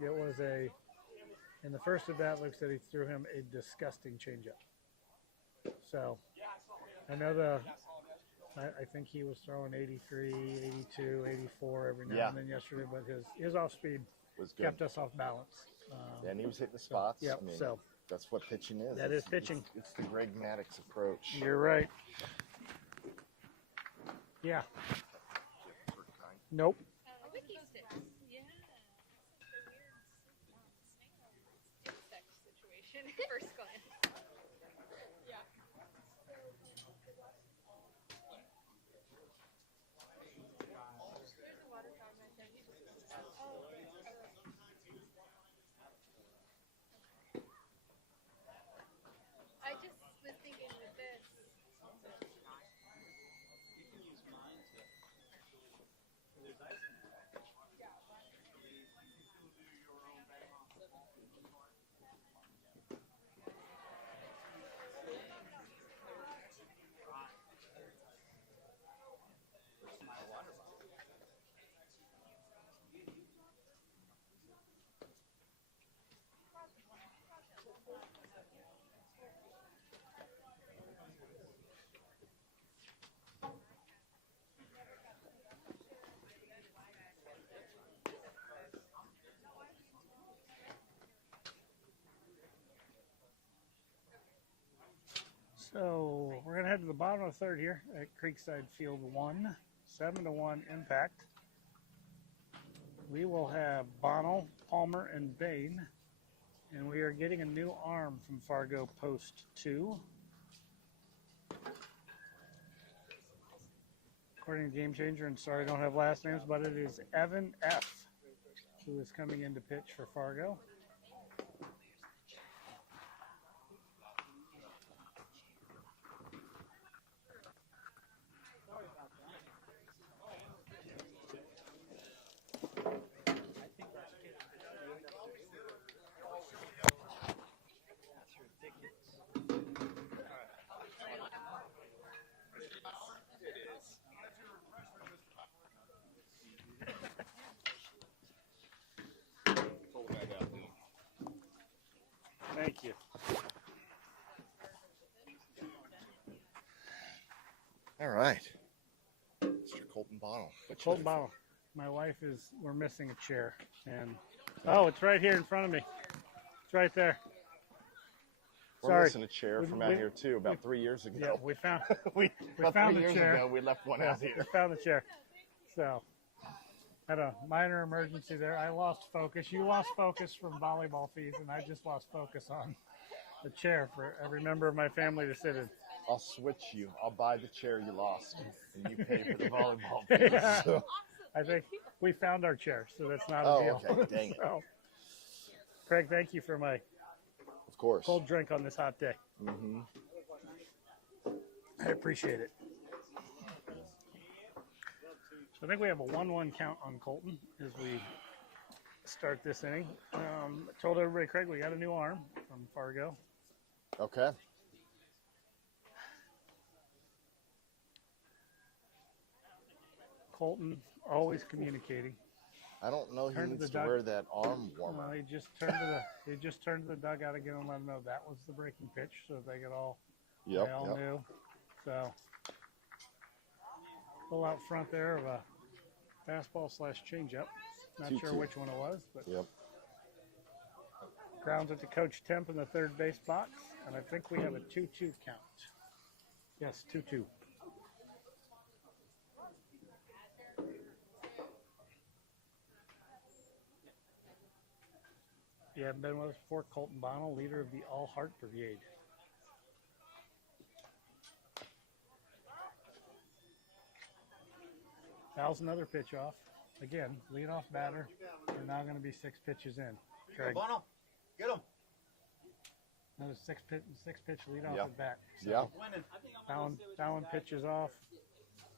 it was in the first at bat, Luke said he threw him a disgusting changeup. So, I know I think he was throwing 83, 82, 84 every now and then yesterday, but his off speed was good. Kept us off balance. And he was hitting the spots. Yep, so that's what pitching is. That is pitching. It's the Greg Maddox approach. You're right. Yeah. Nope. Wiki sticks. Yeah. It's a weird sex situation. First glance. Yeah. There's a water fountain right there. I just was thinking with this. So we're going to head to the bottom of the third here at Creekside Field 1, 7-1 Impact. We will have Bonnell, Palmer, and Bain. And we are getting a new arm from Fargo Post 2. According to Game Changer, and sorry I don't have last names, but it is Evan F., who is coming in to pitch for Fargo. Thank you. All right. Mr. Colton Bonnell. Colton Bottle. My wife we're missing a chair. And oh, it's right here in front of me. It's right there. We're Sorry. missing a chair from out here too. About 3 years ago. Yeah, we found about found 3 the years chair. ago, we left one out We here. found the chair. So had a minor emergency there. I lost focus. You lost focus from volleyball fees, and I just lost focus on the chair for every member of my family to sit in. I'll switch you. I'll buy the chair you lost, and you pay for the volleyball fees. Yeah. So. I think we found our chair, so that's not a Oh, deal. okay. Dang it. So, Craig, thank you for my Of course. cold drink on this hot day. Mm-hmm. I appreciate it. So I think we have a 1-1 count on Colton as we start this inning. I told everybody, Craig, we got a new arm from Fargo. Okay. Colton, always communicating. I don't know. He Turn to needs the to wear that arm warmer. Well, he just turned to the dugout again and let them know that was the breaking pitch, so they could all Yep. they all Yep. knew. So pull out front there of a fastball / changeup. Not 2-2. sure which one it was, but Yep. grounds it to Coach Temp in the third base box, and I think we have a 2-2 count. Yes, 2-2. If you haven't been with us before, Colton Bonnell, leader of the All Heart Brigade. Fouls another pitch off. Again, leadoff batter. We're now going to be 6 pitches in. Craig, Bono, get him. another six pitch leadoff Yeah. at bat. So Yeah. Winning. fouling pitches off,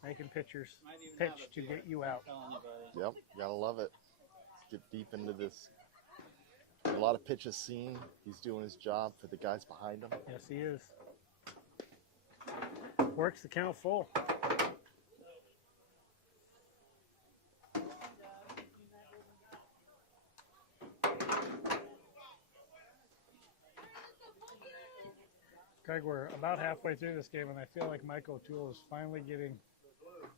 making pitchers pitch to get you out. Yep. Gotta love it. Let's get deep into this. A lot of pitches seen. He's doing his job for the guys behind him. Yes, he is. Works the count full. Craig, we're about halfway through this game, and I feel like Mike O'Toole is finally getting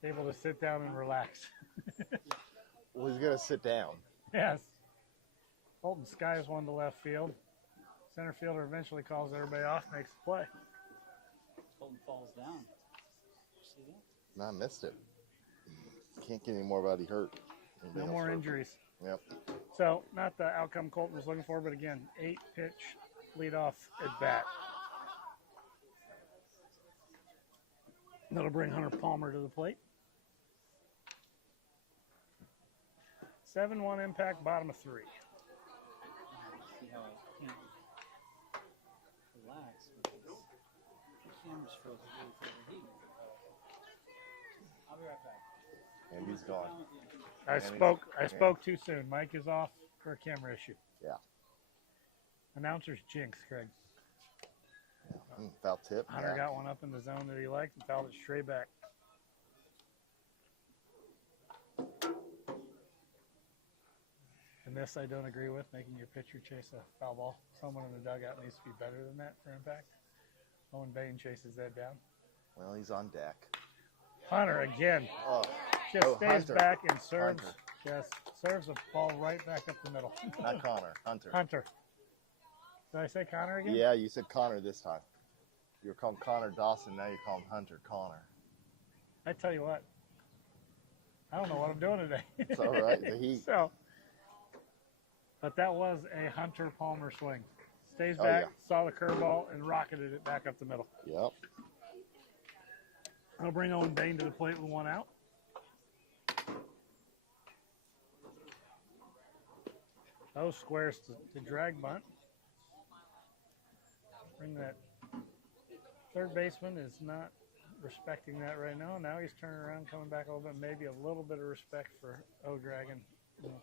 able to sit down and relax. Well, he's gonna sit down. Yes. Colton skies one to left field. Center fielder eventually calls everybody off, makes the play. Colton falls down. See that? No, I missed it. Can't get any more about he hurt. No Anybody else more hurt? injuries. Yep. So, not the outcome Colton was looking for, but again, 8-pitch leadoff at bat. That'll bring Hunter Palmer to the plate. 7-1 impact, bottom of 3. See how I can't relax because the camera's frozen really for the heat. I'll be right back. And he's gone. I spoke too soon. Mike is off for a camera issue. Yeah. Announcer's jinx, Craig. Foul tip. Hunter Yeah. got one up in the zone that he liked and fouled it straight back. And this I don't agree with, making your pitcher chase a foul ball. Someone in the dugout needs to be better than that for impact. Owen Bain chases that down. Well, he's on deck. Hunter again. Oh, Just Oh, stays Hunter. back and serves. Hunter. Just serves a ball right back up the middle. not Connor. Hunter. Hunter. Did I say Connor again? Yeah, you said Connor this time. You were calling Connor Dawson. Now you're calling Hunter Connor. I tell you what. I don't know what I'm doing today. It's all right. The heat. So, but that was a Hunter Palmer swing. Stays Oh, back, yeah. saw the curveball, and rocketed it back up the middle. Yep. I'll bring Owen Bain to the plate with 1 out. Oh, squares to drag bunt. Bring that. Third baseman is not respecting that right now. Now he's turning around, coming back a little bit. Maybe a little bit of respect for dragging,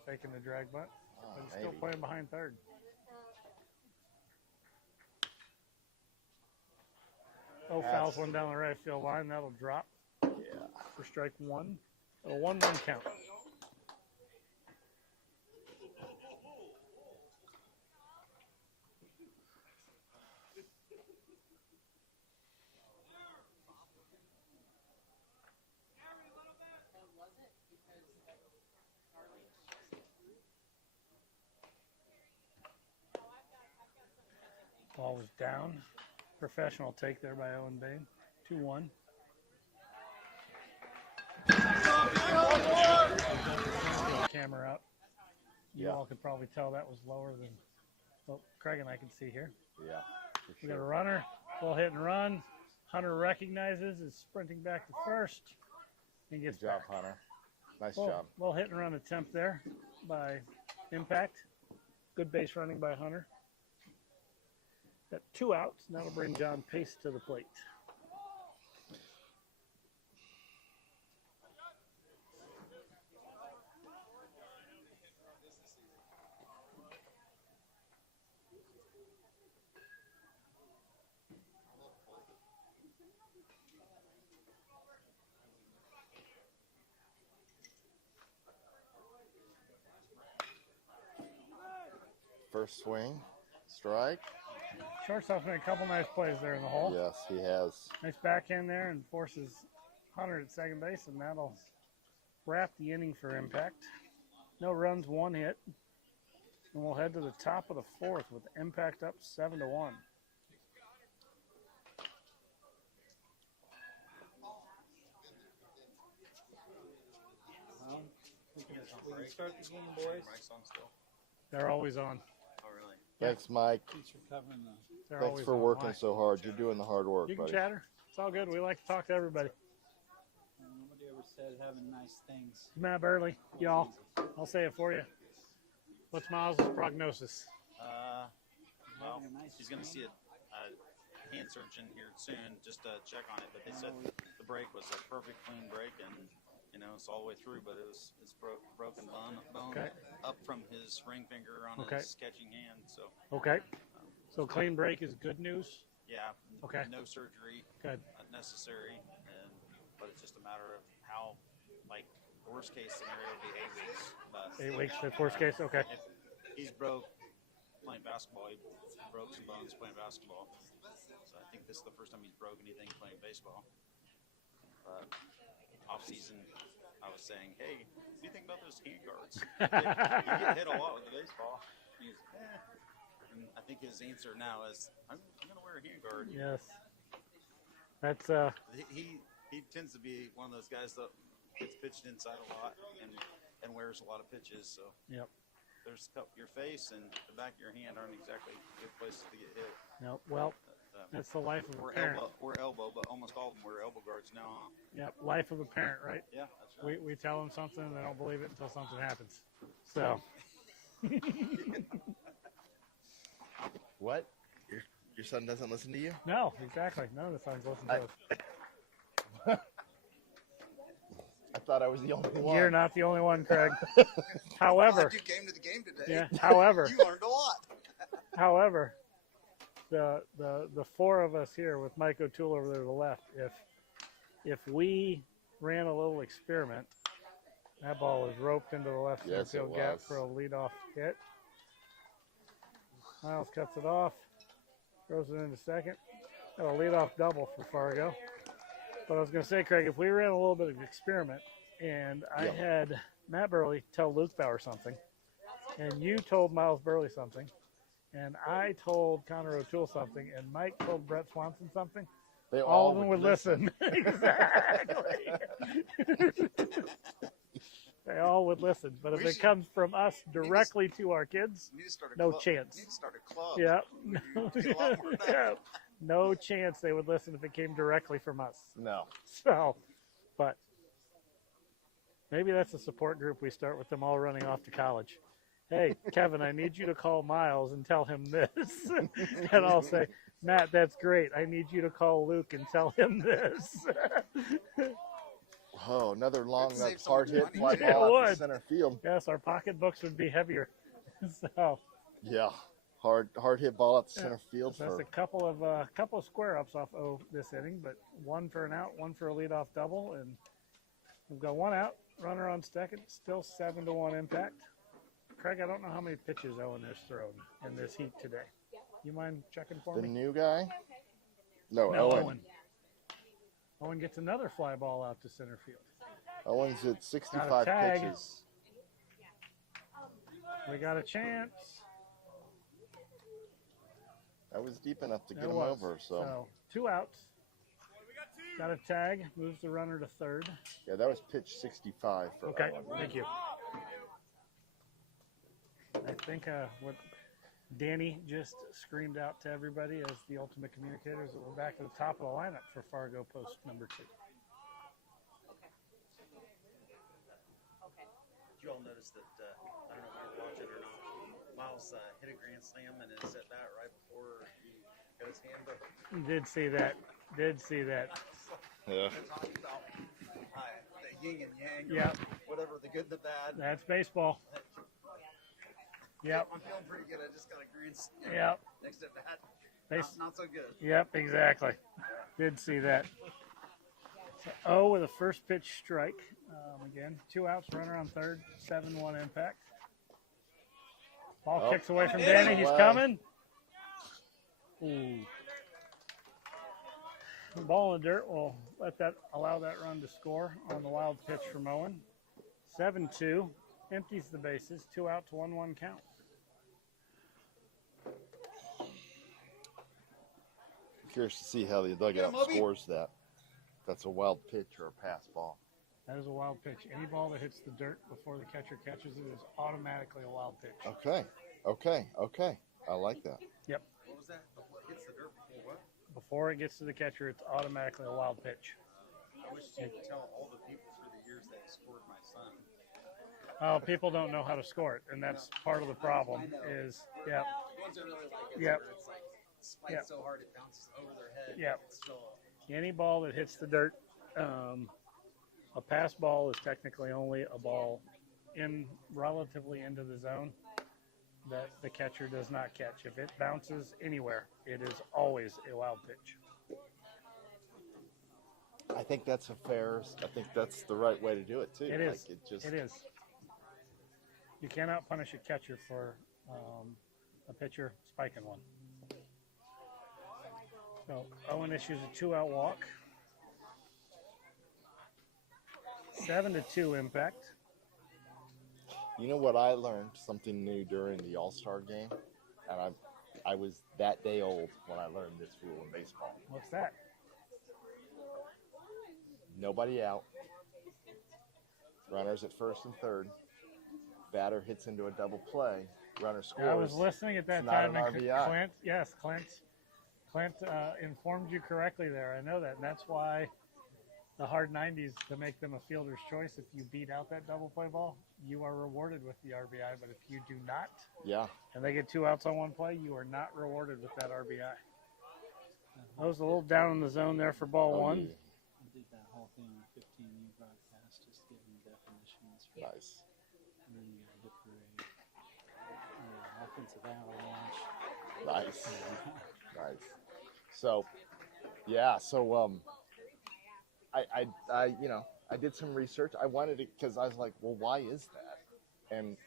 faking the drag bunt. But he's still maybe. playing behind third. Oh, fouls one down the right field line. That'll drop Yeah. for strike 1. A 1-1 count. Ball was down. Professional take there by Owen Bain. 2-1. Camera up. You all could probably tell that was lower than what Craig and I can see here. Yeah. We got a runner. Ball hit and run. Hunter recognizes, is sprinting back to first, and gets Good job, back. Hunter. Nice job. Well, hit and run attempt there by Impact. Good base running by Hunter. Got 2 outs. That'll bring John Pace to the plate. First swing, strike. Shortstop's made a couple nice plays there in the hole. Yes, he has. Nice backhand there and forces Hunter at second base, and that'll wrap the inning for Impact. No runs, 1 hit. And we'll head to the top of the 4th with Impact up 7-1. Well, we can start the game, boys. They're always on. Oh, really? Thanks, Mike. Thanks for covering the. They're Thanks always for on. working Why? so hard. You're doing the hard work, You can buddy. chatter. It's all good. We like to talk to everybody. Nobody ever said having nice things. Matt Burley, y'all. I'll say it for you. What's Miles' prognosis? Well, he's going to see a hand surgeon here soon just to check on it. But they said the break was a perfect clean break, and it's all the way through. But it's broken bone Okay. up from his ring finger on Okay. his catching hand. So Okay. So clean break is good news. yeah, Okay. no surgery Good. necessary, but it's just a matter of how, like, the worst case scenario would be 8 weeks. But 8 weeks, that's worst case. Okay. if he's broke playing basketball, he broke some bones playing basketball. So I think this is the first time he's broke anything playing baseball. But off season, I was saying, hey, what do you think about those hand guards? You get hit a lot with the baseball. He's, And I think his answer now is, I'm going to wear a hand guard. Yes. That's He tends to be one of those guys that gets pitched inside a lot and wears a lot of pitches. So Yep. there's your face and the back of your hand aren't exactly good places to get hit. Nope. Well, that's the life of a parent. We're elbow, but almost all of them wear elbow guards now. Huh? Yep. Life of a parent, right? Yeah, that's right. We tell them something and they don't believe it until something happens. So. What? Your son doesn't listen to you? No, exactly. None of the sons listen to us. I thought I was the only one. You're not the only one, Craig. However, You came to the game today. yeah. However, You learned a lot. however, the 4 of us here with Mike O'Toole over there to the left, if we ran a little experiment, that ball was roped into the left Yes, field it gap was. for a leadoff hit. Miles cuts it off, throws it into second. Got a leadoff double for Fargo. But I was going to say, Craig, if we ran a little bit of an experiment and I had Matt Burley tell Luke Bauer something, and you told Miles Burley something, and I told Connor O'Toole something, and Mike told Brett Swanson something, They all of them would listen. Exactly. They all would listen. But if We it should- comes from us directly to our kids, You need to start a no club. chance. You need to start a club. Yeah. You get a lot more done. Yeah. No chance they would listen if it came directly from us. No. So, but maybe that's a support group we start with them all running off to college. Hey, Kevin, I need you to call Miles and tell him this. And I'll say, Matt, that's great. I need you to call Luke and tell him this. Oh, another long, Save so hard much hit money. fly It ball out to would. center field. Yes, our pocketbooks would be heavier. So Yeah, hard hit ball out to center field that's for. a couple of square ups off this inning, but 1 for an out, 1 for a leadoff double, and we've got 1 out, runner on second, still 7-1 Impact. Craig, I don't know how many pitches Owen has thrown in this heat today. You mind checking for The me? new guy? No, No, Owen. Owen gets another fly ball out to center field. Owen's at Got a 65 tag. pitches. We got a chance. That was deep enough to get It him was. over. So 2 outs. Got a tag. Moves the runner to third. yeah, that was pitch 65 for Okay, Owen. thank you. I think what Danny just screamed out to everybody as the ultimate communicators that we're back to the top of the lineup for Fargo Post number 2. Did you all notice that, I don't know if you were watching or not, Miles hit a grand slam and then set that right before he got his hand up? Did see that. Did see that. Yeah. They're talking about the yin and yang, Yeah. whatever, the good and the bad. That's baseball. Yep. I'm feeling pretty good. I just got a grand slam. Yep. Next at bat, Base. not so good. Yep, exactly. Did see that. So O with a first pitch strike. Again, 2 outs, runner on third, 7-1 impact. Ball Oh. kicks away from Danny. He's Wow. coming. Ooh. Ball in the dirt. We'll allow that run to score on the wild pitch from Owen. 7-2. Empties the bases. 2 outs, 1-1 count. Curious to see how the dugout scores that. That's a wild pitch or a pass ball. That is a wild pitch. Any ball that hits the dirt before the catcher catches it is automatically a wild pitch. Okay. I like that. Yep. What was that? What hits the dirt before what? Before it gets to the catcher, it's automatically a wild pitch. I wish you could tell all the people through the years that scored my son. Oh, people don't know how to score it, and that's part of the problem. Is The ones that really like it, Yep. where it's like spiked Yep. so hard it bounces over their head. Yep. It's still any ball that hits the dirt, a pass ball is technically only a ball relatively into the zone that the catcher does not catch. If it bounces anywhere, it is always a wild pitch. I think that's I think that's the right way to do it too. It is. Like It is. You cannot punish a catcher for a pitcher spiking one. So Owen issues a 2-out walk. 7-2 impact. You know what I learned? Something new during the All-Star game, and I was that day old when I learned this rule in baseball. What's that? Nobody out. Runners at first and third. Batter hits into a double play. Runner scores. I was listening at that It's not time. an And RBI. Clint informed you correctly there. I know that. And that's why the hard 90s, to make them a fielder's choice, if you beat out that double play ball, you are rewarded with the RBI. But if you do not, Yeah. and they get 2 outs on one play, you are not rewarded with that RBI. I was a little down in the zone there for ball Oh, one. yeah. I did that whole thing on 15U broadcast, just giving definitions. Nice. And then you got hit parade. Offensive avalanche. Nice. Nice. So, yeah. So, I did some research. I wanted to, because I was like, well, why is that? And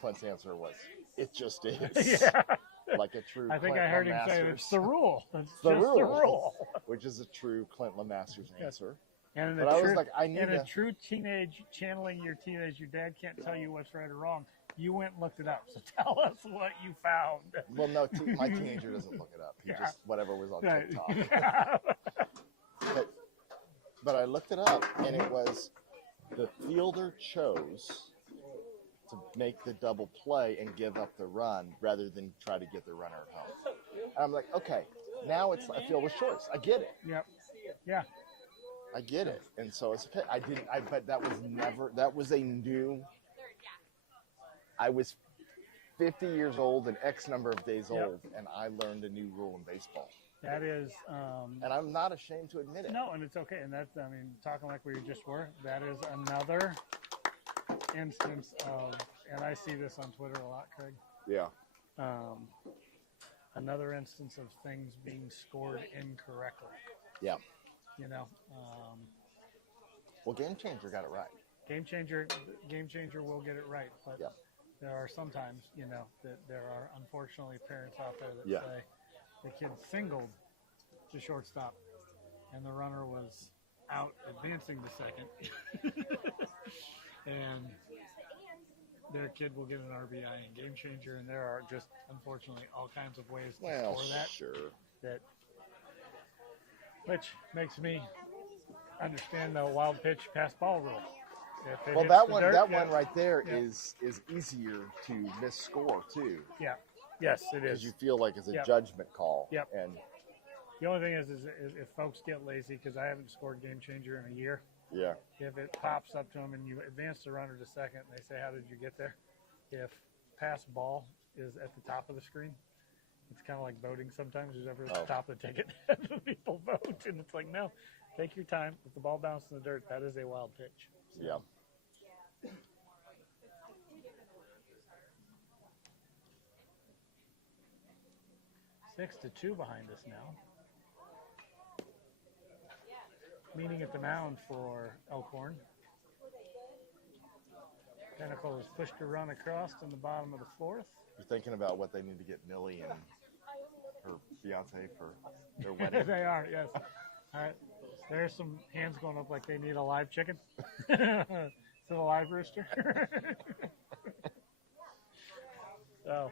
Clint's answer was, it just is. Yeah. Like a true I think Clint I heard him say Lemasters. it's the rule. It's The just the rule. rule. Which is a true Clint Lemasters answer. And But I was like, I need a to. true teenage channeling your teenage. Your dad can't tell you what's right or wrong. You went and looked it up. So tell us what you found. Well, no, my teenager doesn't look it up. He just, whatever was on Right. TikTok. But I looked it up, and it was the fielder chose to make the double play and give up the run rather than try to get the runner at home. And I'm like, okay, now it's a fielder's choice. I get it. Yep. Yeah. I get it. And so it's okay. But that was a new, I was 50 years old and X number of days Yep. old, and I learned a new rule in baseball. That is. And I'm not ashamed to admit it. No, and it's okay. And that's, talking like we just were, that is another instance of, and I see this on Twitter a lot, Craig. Yeah. Another instance of things being scored incorrectly. Yeah. Well, Game Changer got it right. Game Changer will get it right, but Yeah. there are sometimes, that there are unfortunately parents out there that Yeah. say the kid singled to shortstop and the runner was out advancing to second. And their kid will get an RBI and game changer, and there are just, unfortunately, all kinds of ways to Well, score that. sure. Which makes me understand the wild pitch pass ball rule. If it Well, hits that the one, dirt, that yeah, one right there yeah. is easier to miss score too, Yeah. Yes, it because is. you feel like it's a Yep. judgment call. Yep. And The only thing is if folks get lazy, because I haven't scored game changer in a year, yeah, if it pops up to them and you advance the runner to second and they say, how did you get there? If pass ball is at the top of the screen, it's kind of like voting sometimes. Who's ever at the top of the ticket, people vote. And it's like, no, take your time. If the ball bounces in the dirt, that is a wild pitch. So, yeah. 6-2 behind us now. Meeting at the mound for Elkhorn. Pinnacle has pushed a run across in the bottom of the fourth. You're thinking about what they need to get Millie and her fiance for their wedding. They are, yes. All right. There's some hands going up like they need a live chicken. To the live rooster. So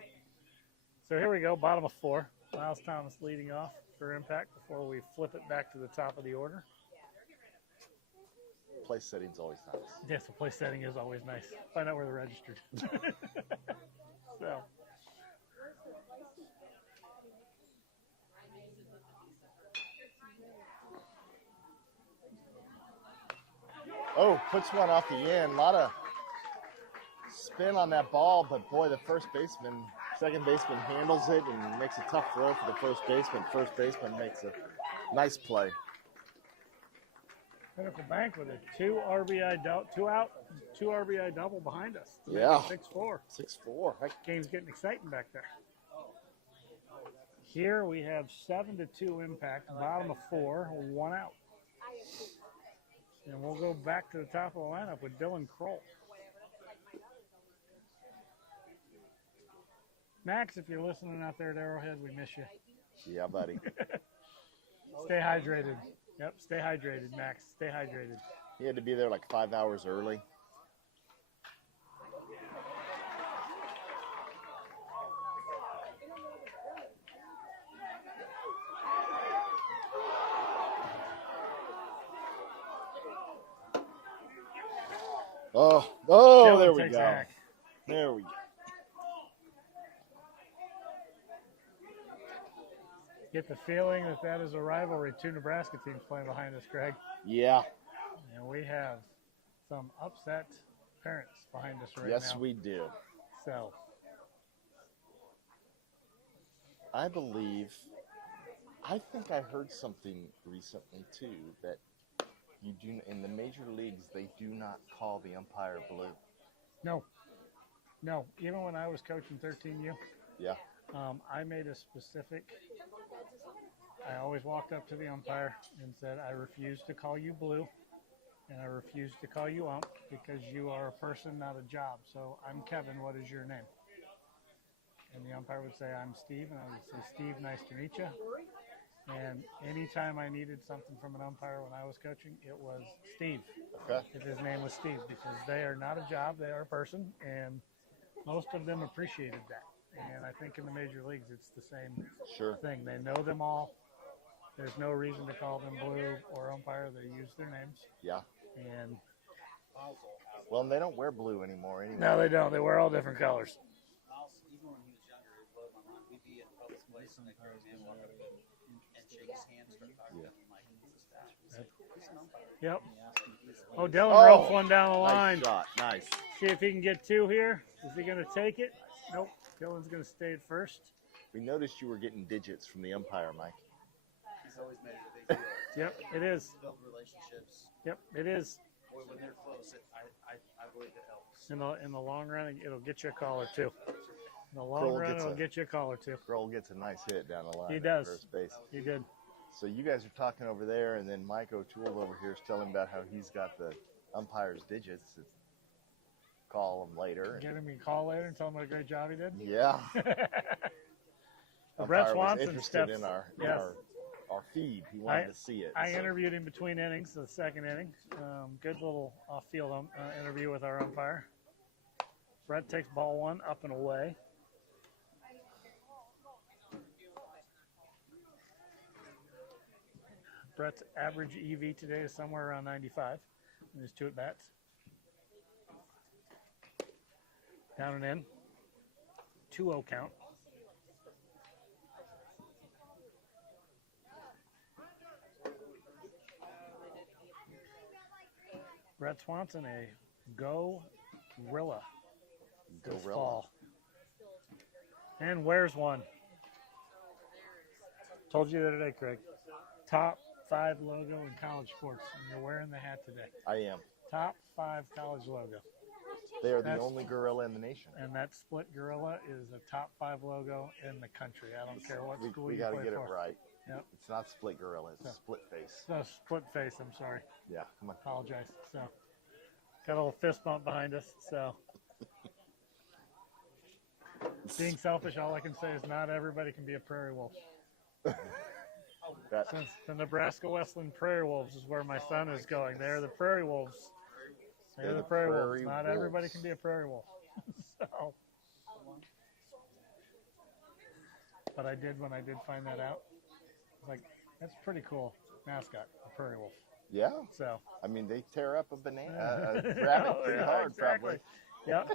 here we go, bottom of 4. Miles Thomas leading off for impact before we flip it back to the top of the order. Place setting's always nice. Yes, the place setting is always nice. Find out where they're registered. So. Oh, puts one off the end. A lot of spin on that ball, but boy, the second baseman handles it and makes a tough throw for the first baseman. First baseman makes a nice play. Pinnacle Bank with a 2 RBI double behind us. Yeah. 6-4. 6-4. That game's getting exciting back there. Here we have 7-2 impact, bottom of 4, 1 out. And we'll go back to the top of the lineup with Dylan Kroll. Max, if you're listening out there at Arrowhead, we miss you. Yeah, buddy. Stay hydrated. Yep, stay hydrated, Max. Stay hydrated. He had to be there like 5 hours early. Oh, there we go. Zach. There we go. Get the feeling that is a rivalry. 2 Nebraska teams playing behind us, Greg. Yeah. And we have some upset parents behind us right now. Yes, we do. So. I think I heard something recently too, that you do in the major leagues they do not call the umpire blue. No. Even when I was coaching 13U, Yeah. I made a specific. I always walked up to the umpire and said, "I refuse to call you blue, and I refuse to call you ump because you are a person, not a job. So I'm Kevin. What is your name?" And the umpire would say, "I'm Steve," and I would say, "Steve, nice to meet you." And anytime I needed something from an umpire when I was coaching, it was Steve. Okay. If his name was Steve, because they are not a job, they are a person, and most of them appreciated that. And I think in the major leagues, it's the same thing. They know them all. There's no reason to call them blue or umpire. They use their names. Yeah. And Well, and they don't wear blue anymore anyway. no, they don't. They wear all different colors. Miles, even when he was younger, it blew my mind. We'd be in a public place and like grown man walk up and shake his hand, start talking to him like he's a staff. He's like, "He's an umpire." Yep. And he asked him if he's Oh, like, Dylan ropes one down the line. Nice shot. Nice. See if he can get 2 here. Is he going to take it? Nope. Dylan's going to stay at first. We noticed you were getting digits from the umpire, Mike. he's always made it a big deal. Yep, it is. Build relationships. Yep, it is. Boy, when they're close, I believe it helps. In the long run, it'll get you a call or 2. In the long Kroll run, gets it'll a- get you a call or 2. Kroll gets a nice hit down the line. He at does. First base. He did. So you guys are talking over there, and then Mike O'Toole over here is telling about how he's got the umpire's digits. Call him later. Get him a call later and tell him what a great job he did. Yeah. Brett Umpire was Swanson interested steps in our feed. He wanted to see it. I so. interviewed him between innings, the second inning. Good little off-field interview with our umpire. Brett takes ball 1 up and away. Brett's average EV today is somewhere around 95 in his 2 at-bats. Down and in. 2-0 count. Brett Swanson, a gorilla this fall. And where's one? Told you the other day, Craig. Top 5 logo in college sports. And you're wearing the hat today. I am. Top 5 college logo. They are the only gorilla in the nation. And that split gorilla is a top 5 logo in the country. I don't care what school we you got to play get for. it right. Yep. It's not split gorilla. It's split face. No, split face. I'm sorry. Yeah, come on. Apologize. So, got a little fist bump behind us. So, being selfish, all I can say is not everybody can be a Prairie Wolf. Since the Nebraska Wesleyan Prairie Wolves is where my son is going. They're the Prairie Wolves. They're the Prairie Wolves. Not everybody can be a Prairie Wolf. So, but I did when I did find that out. I was like, that's pretty cool mascot, a Prairie Wolf. Yeah. So I mean, they tear up a banana, a rabbit pretty hard, exactly. probably. Yep.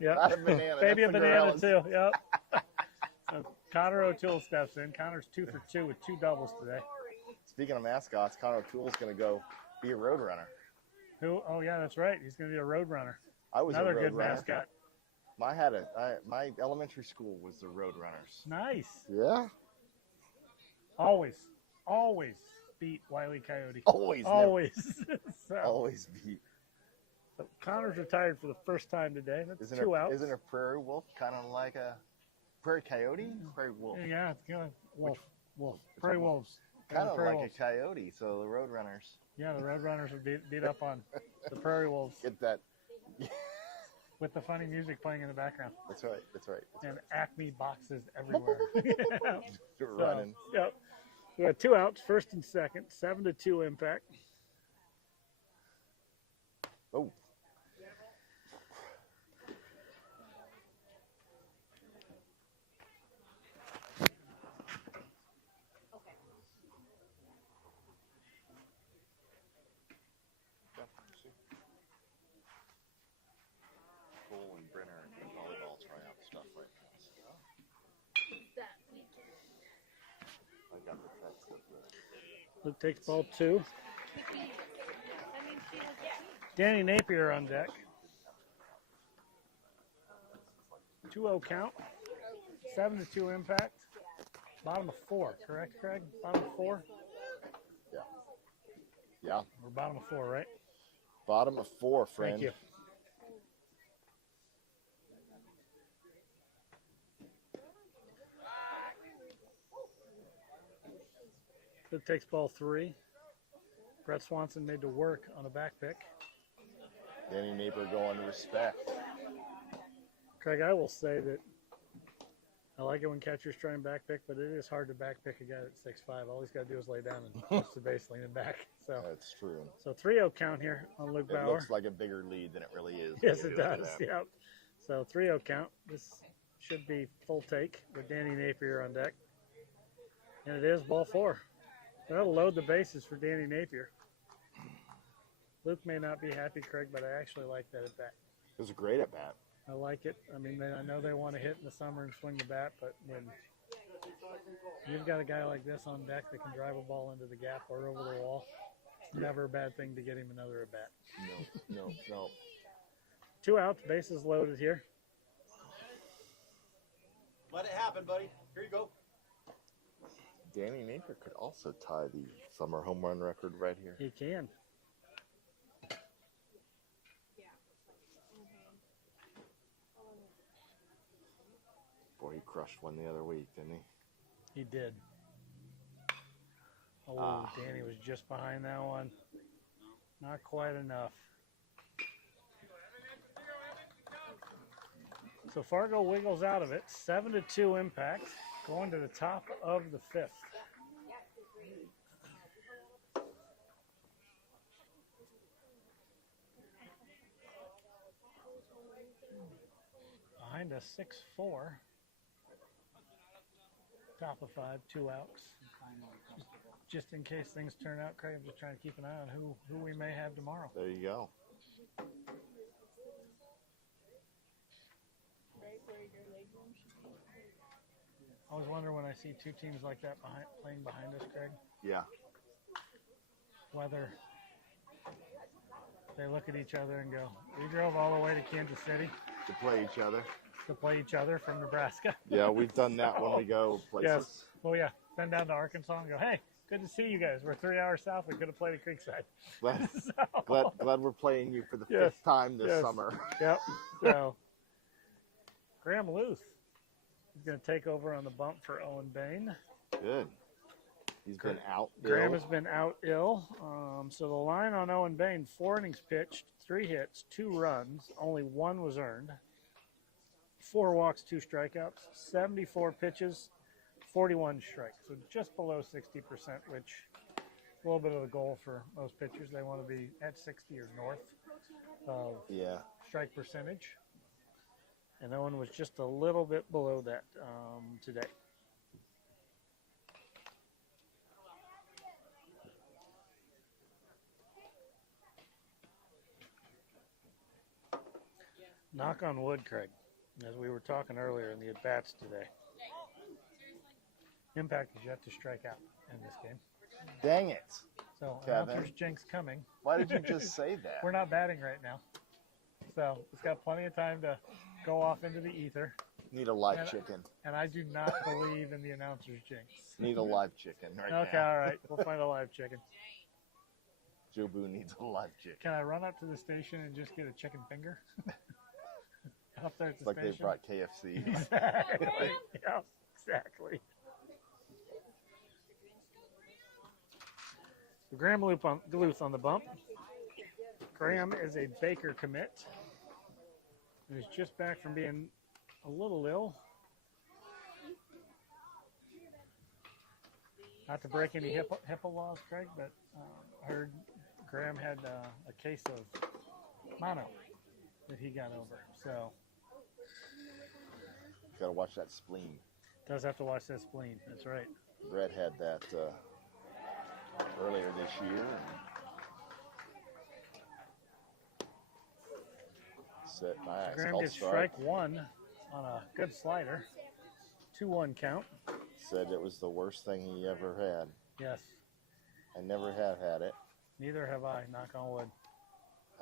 Yep. Not a banana. Maybe a that's the banana gorillas. too. Yep. So Connor O'Toole steps in. Connor's 2 for 2 with 2 doubles today. Speaking of mascots, Connor O'Toole's going to go be a road runner. Who? Oh yeah, that's right. He's going to be a road runner. I was Another a road good runner. mascot. My elementary school was the Road Runners. Nice. Yeah. Always beat Wile E. Coyote. Always. So, Always beat. so Connor's retired for the first time today. That's Isn't 2 outs. Isn't a prairie wolf kind of like a prairie coyote? Prairie wolf. Yeah, it's good. Wolf. Prairie wolves. Kind of Prairie like wolves. a coyote. So the Road Runners. Yeah, the Road Runners would beat up on the Prairie Wolves Get that. with the funny music playing in the background. That's right. That's right. And Acme boxes everywhere. Running. Yep. We got 2 outs, first and second, 7-2 impact. Oh. Cole and Brenner and volleyball tryout stuff right now. That weekend. I got the text of the. Luke takes ball 2. Danny Napier on deck. 2-0 count. 7-2 impact. Bottom of 4, correct, Craig? Bottom of 4? Yeah. Yeah. We're bottom of 4, right? Bottom of 4, friend. Thank you. Luke takes ball 3. Brett Swanson made to work on a back pick. Danny Napier going to respect. Craig, I will say that I like it when catchers try and back pick, but it is hard to back pick a guy that's 6'5". All he's got to do is lay down and push the base leaning back. So That's true. So 3-0 count here on Luke It Bauer. looks like a bigger lead than it really is. Yes, it does. Yep. So 3-0 count. This should be full take with Danny Napier on deck. And it is ball 4. That'll load the bases for Danny Napier. Luke may not be happy, Craig, but I actually like that at bat. It was a great at bat. I like it. I mean, I know they want to hit in the summer and swing the bat, but when you've got a guy like this on deck that can drive a ball into the gap or over the wall, it's never a bad thing to get him another at bat. No. 2 outs, bases loaded here. Let it happen, buddy. Here you go. Danny Napier could also tie the summer home run record right here. He can. Boy, he crushed one the other week, didn't he? He did. Oh, Danny was just behind that one. Not quite enough. So Fargo wiggles out of it. 7-2 impact, going to the top of the 5th. behind us 6-4. Top of 5, 2 outs. Just in case things turn out, Craig, I'm just trying to keep an eye on who we may have tomorrow. There you go. I always wonder when I see two teams like that playing behind us, Craig, Yeah. whether they look at each other and go, we drove all the way to Kansas City To play each other. to play each other from Nebraska. Yeah, we've done that when we go places. Yes. Well, yeah. Been down to Arkansas and go, hey, good to see you guys. We're 3 hours south. We could have played at Creekside. Glad, So- glad we're playing you for the Yes, 5th time this yes. summer. Yep. So, Graham Luth is going to take over on the bump for Owen Bain. Good. He's been out. Graham ill. has been out ill. So the line on Owen Bain, 4 innings pitched, 3 hits, 2 runs, only 1 was earned, 4 walks, 2 strikeouts, 74 pitches, 41 strikes. So just below 60%, which is a little bit of the goal for most pitchers. They want to be at 60 or north of Yeah. strike percentage. And Owen was just a little bit below that today. Knock on wood, Craig, as we were talking earlier in the at-bats today. Impact is yet to strike out in this game. Dang it. So, Kevin. announcer's jinx coming. Why did you just say that? We're not batting right now. So, it's got plenty of time to go off into the ether. Need a live And- chicken. And I do not believe in the announcer's jinx. Need a live chicken right Okay, now. all right. We'll find a live chicken. Joe Boo needs a live chicken. Can I run up to the station and just get a chicken finger? Up there at the It's like they station? brought KFC. Exactly. Yeah, exactly. So Graham Luth on the bump. Graham is a Baker commit. And is just back from being a little ill. Not to break any HIPAA laws, Craig, but I heard Graham had a case of mono that he got over. So Got to watch that spleen. does have to watch that spleen. That's right. Brett had that earlier this year. Set nice. Graham Called gets strike. strike 1 on a good slider. 2-1 count. Said it was the worst thing he ever had. Yes. I never have had it. Neither have I, knock on wood.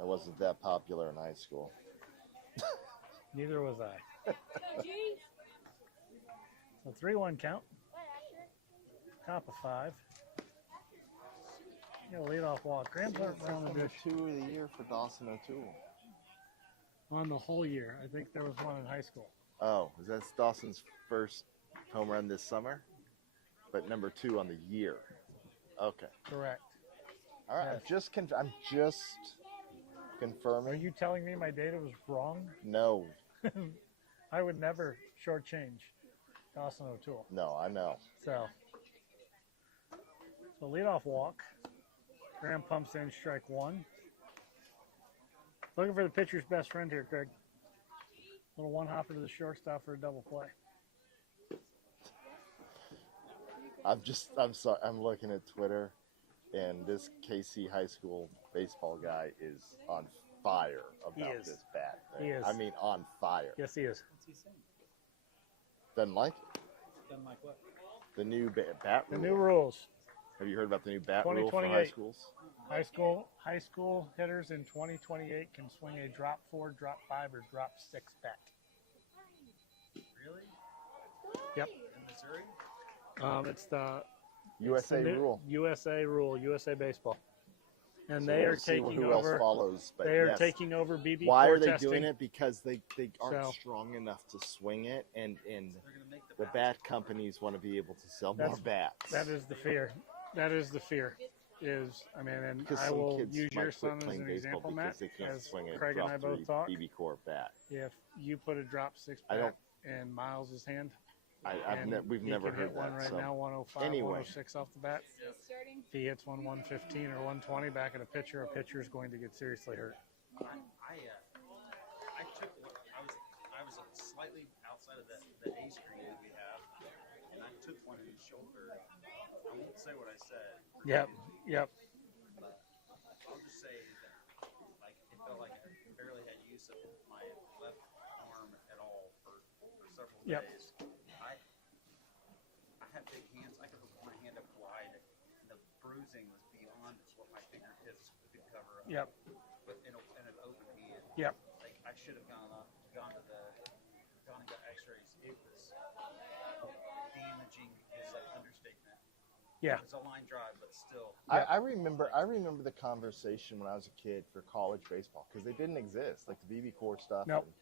I wasn't that popular in high school. Neither was I. So 3-1 count. Top of 5. Lead off walk. Graham's around the Number dish 2 of the year for Dawson O'Toole. on the whole year. I think there was one in high school. Oh, is that Dawson's first home run this summer? But number 2 on the year. Okay. Correct. All right. Yes. I'm just Are confirming. you telling me my data was wrong? No. I would never shortchange Dawson O'Toole. No, I know. So leadoff walk. Graham pumps in strike 1. Looking for the pitcher's best friend here, Craig. Little one hopper to the shortstop for a double play. I'm sorry. I'm looking at Twitter, and this KC high school baseball guy is on fire about is. this bat. He is. I mean, on fire. Yes, he is. What's he saying? Doesn't like it. Doesn't like what? The new bat The rule. new rules. Have you heard about the new bat rule for 2028. high schools? High school hitters in 2028 can swing a drop 4, drop 5, or drop 6 bat. Really? Yep. In Missouri? It's the USA new rule. USA rule. USA baseball. And So they are we'll see taking who over. else follows. But They are yes. taking over BB. Why core are they testing. doing it? Because they aren't So- strong enough to swing it, and They're going to make the bat companies want to be able to sell more That's- bats. That is the fear. That is the fear. And because I some will kids use might your quit son as playing an baseball example, because Matt. they can't As swing a Craig and I drop both 3 thought, BB core bat. if you put a drop 6 I bat don't- in Miles' hand, We've he never can heard hit one that. right So now, 105, Anyway. 106 off the bat. Starting. If he hits 115 or 120 back at a pitcher is going to get seriously hurt. I took what I was a slight the ace crew we have, and I took one in his shoulder. I won't say what I said. Yep. But I'll just say that, like, it felt like I barely had use of my left arm at all for several Yep. days. I had big hands. I could put my hand up wide, and the bruising was beyond what my fingertips could cover up. Yep. But in an open hand. Yep. Like, I should have gone and got X-rays. It was damaging is an understatement. Yeah. It's a line drive, but still. I remember the conversation when I was a kid for college baseball because they didn't exist. Like the BB core stuff Nope. and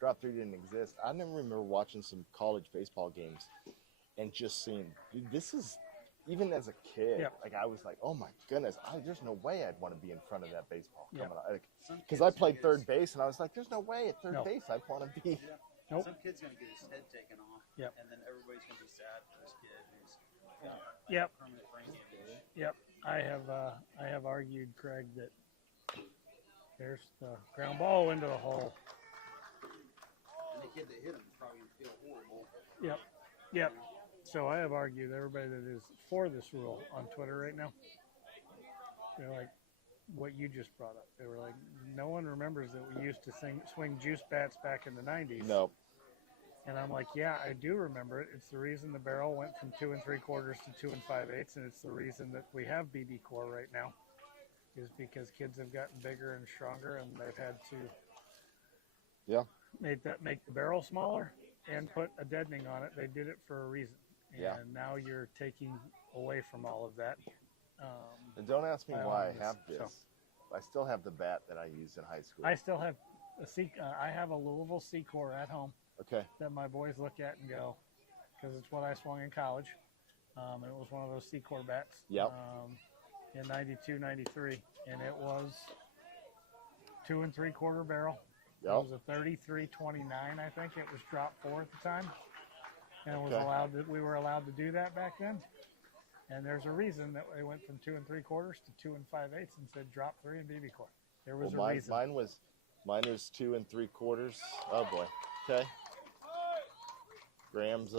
drop 3 didn't exist. I never remember watching some college baseball games and just seeing, dude, this is, even as a kid, Yep. like I was like, oh my goodness, there's no way I'd want to be in front of that baseball Yep. coming out. Some Because kid's I played gonna get third base and I was like, there's no way at third No. base I'd want to be. Nope. Some kid's going to get his head taken off, Yep. and then everybody's going to be sad for this kid who's got Yep. permanent brain damage. Yep. I have argued, Craig, that there's the ground ball into the hole. And the kid that hit him is probably going to feel horrible. Yep. So I have argued everybody that is for this rule on Twitter right now. They're like, what you just brought up. They were like, no one remembers that we used to swing juice bats back in the 90s. No. And I'm like, yeah, I do remember it. It's the reason the barrel went from 2 3/4 to 2 5/8, and it's the reason that we have BB core right now, is because kids have gotten bigger and stronger, and they've had to make the barrel smaller and put a deadening on it. They did it for a reason, and Yeah. now you're taking away from all of that. And don't ask me I why I own have this, this. I still have the bat that I used in high school. I still have I have a Louisville C core at home Okay. that my boys look at and go, because it's what I swung in college. And it was one of those C core bats. Yep. In 92, 93, and it was 2 3/4 barrel. Yep. It was a 33-29, I think. It was drop 4 at the time, and it was Okay. we were allowed to do that back then. And there's a reason that they went from 2 3/4 to 2 5/8 and said drop 3 and BB core. There was a reason. Mine was 2 3/4. Oh boy. Okay. Graham's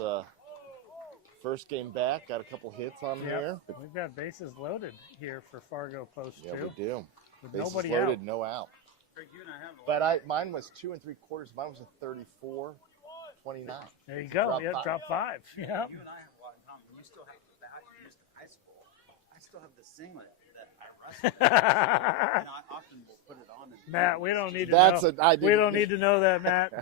first game back, got a couple hits on here. But We've got bases loaded here for Fargo Post yeah, too. we do. With Bases nobody loaded, out. no out. Craig, you and I have a But lot mine was 2 3/4. Mine was a 34-29. There you go. Drop 5. Drop 5. Yeah. You and I have a lot in common. You still have the bat you used in high school. I still have the singlet that I wrestled in. And I often will put it on. And Matt, we don't need to That's know. I We didn't- don't need to know that, Matt.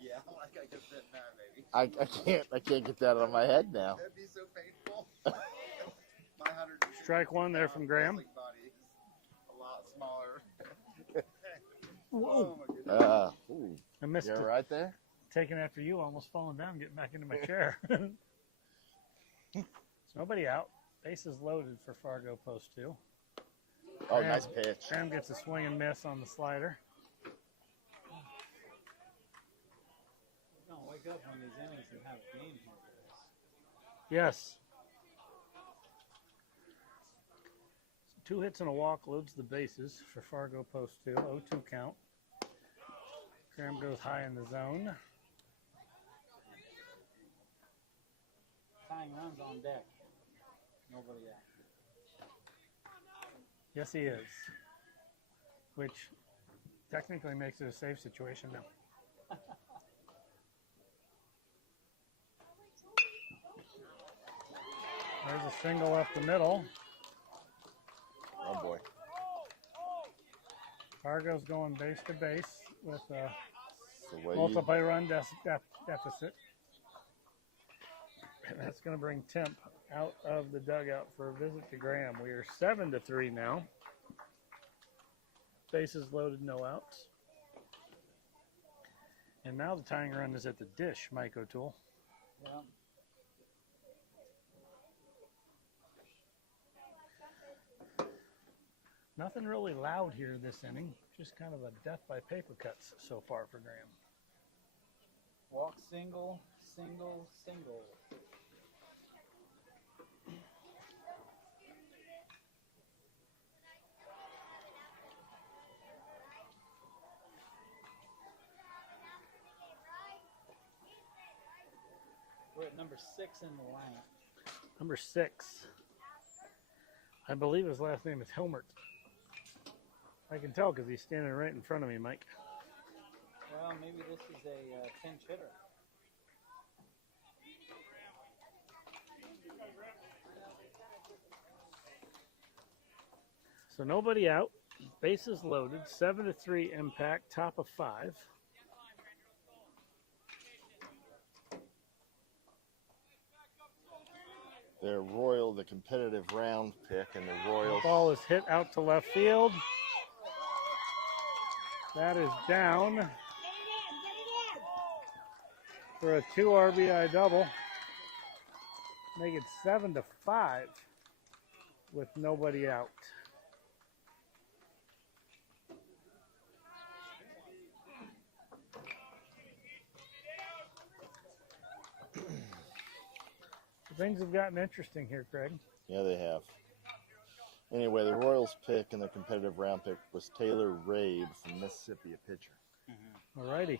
Yeah, like I could fit in that, baby. I can't get that out of my head now. That'd be so painful. My 100 Strike one there from Graham. wrestling body is a lot smaller. Whoa. Oh my goodness. Ooh, I missed you it. all right there? Taking after you, almost falling down, getting back into my chair. So nobody out. Bases loaded for Fargo Post 2. Oh, Graham- nice pitch. Graham gets a swing and miss on the slider. We're gonna wake up one of these innings and have a game here, guys. Yes. 2 hits and a walk loads the bases for Fargo Post 2. 0-2 count. Graham goes high in the zone. Tying runs on deck. Nobody out. Yes, he is. Which technically makes it a safe situation now. There's a single up the middle. Oh boy. Fargo's going base to base with a The way you, multi-run deficit. And that's going to bring Temp out of the dugout for a visit to Graham. We are 7-3 now. Bases loaded, no outs. And now the tying run is at the dish, Mike O'Toole. Yeah. Nothing really loud here this inning. Just kind of a death by paper cuts so far for Graham. Walk single, single, single. number 6 in the line. Number 6. I believe his last name is Hilmert. I can tell because he's standing right in front of me, Mike. Well, maybe this is a pinch hitter. So nobody out. Bases loaded. 7-3 impact. Top of 5. Their Royal, the competitive round pick, and the Royals. Ball is hit out to left field. That is down for a 2 RBI double. Make it 7-5 with nobody out. Things have gotten interesting here, Craig. Yeah, they have. Anyway, the Royals pick and their competitive round pick was Taylor Rabe from Mississippi, a pitcher. All righty.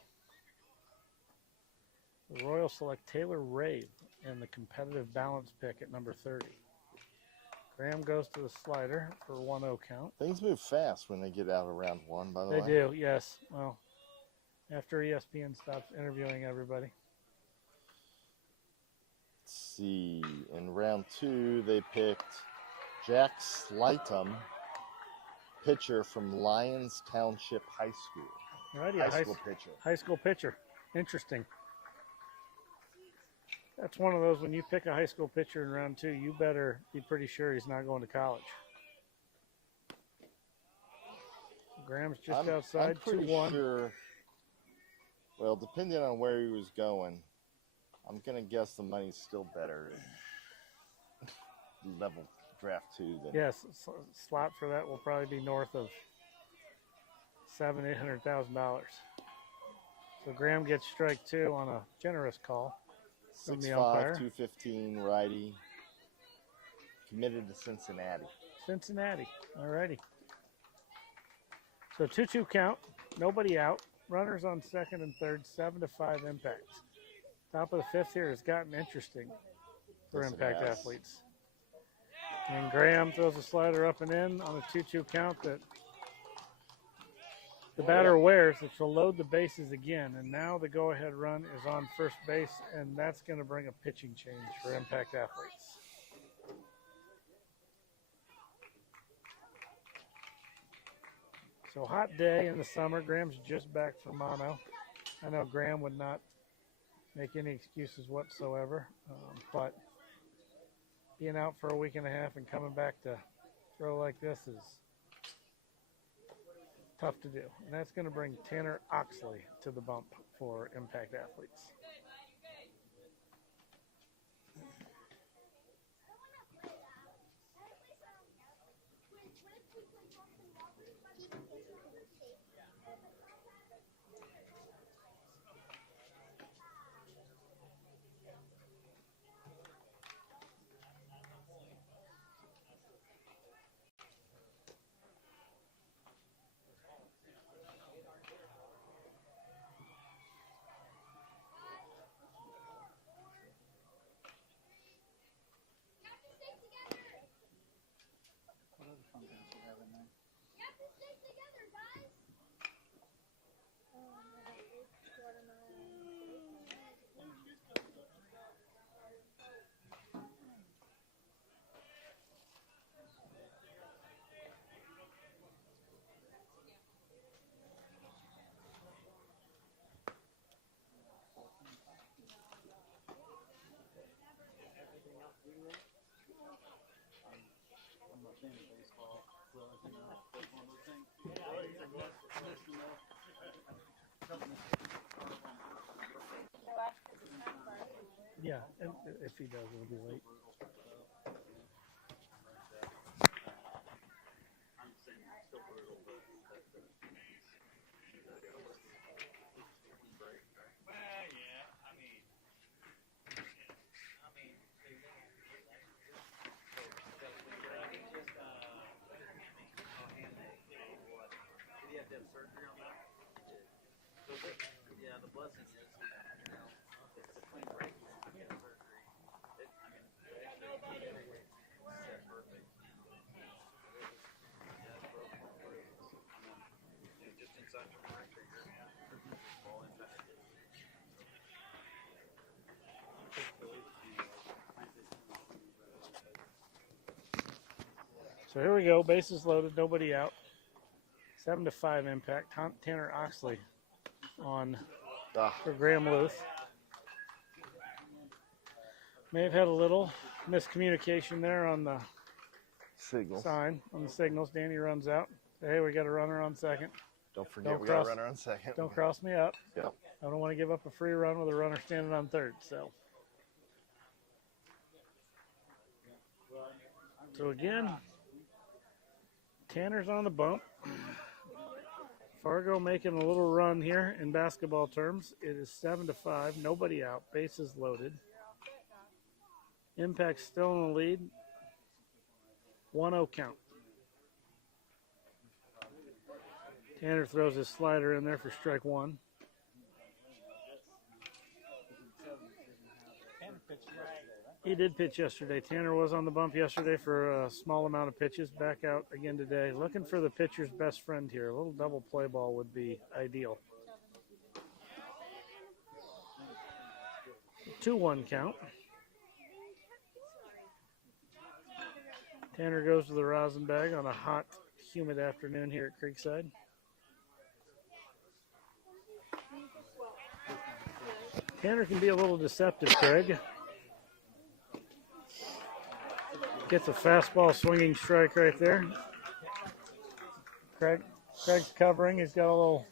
The Royals select Taylor Rabe in the competitive balance pick at number 30. Graham goes to the slider for a 1-0 count. Things move fast when they get out of round 1, by the way. They do, yes. Well, after ESPN stops interviewing everybody. Let's see. In round 2, they picked Jack Slightum, pitcher from Lyons Township High School. Alrighty, High school pitcher. High school pitcher. Interesting. That's one of those, when you pick a high school pitcher in round 2, you better be pretty sure he's not going to college. Graham's just outside, I'm pretty 2-1. sure, well, depending on where he was going, I'm going to guess the money's still better at level draft 2 than Yes, slot for that will probably be north of $700,000-800,000. So Graham gets strike 2 on a generous call from the 6'5", umpire. 215 righty, committed to Cincinnati. Cincinnati. Alrighty. So 2-2 count. Nobody out. Runners on second and third. 7-5 impact. Top of the 5th here has gotten interesting for Yes, it impact has. athletes. And Graham throws a slider up and in on a 2-2 count that the batter wears, which will load the bases again. And now the go-ahead run is on first base, and that's going to bring a pitching change for impact athletes. So hot day in the summer. Graham's just back from mono. I know Graham would not make any excuses whatsoever, but being out for a week and a half and coming back to throw like this is tough to do. And that's going to bring Tanner Oxley to the bump for impact athletes. What other functions do you have in there? I'm not into baseball, so you know, that's one of those things. Yeah, and if he does, it'll be late. Yeah, the blessing is, you know, it's a clean break. Surgery. So here we go. Bases loaded, nobody out. 7-5 impact. Tanner Oxley on for Graham Luth. May have had a little miscommunication there on the Signals. sign, on the signals. Danny runs out. Hey, we got a runner on second. Don't forget we got a runner on second. Don't cross me up. Yep. I don't want to give up a free run with a runner standing on third. So again, Tanner's on the bump. Fargo making a little run here in basketball terms. It is 7-5, nobody out, bases loaded. Impact still in the lead. 1-0 count. Tanner throws his slider in there for strike one. He did pitch yesterday. Tanner was on the bump yesterday for a small amount of pitches. Back out again today. Looking for the pitcher's best friend here. A little double play ball would be ideal. 2-1 count. Tanner goes to the rosin bag on a hot, humid afternoon here at Creekside. Tanner can be a little deceptive, Craig. Gets a fastball swinging strike right there. Craig's covering. He's got a little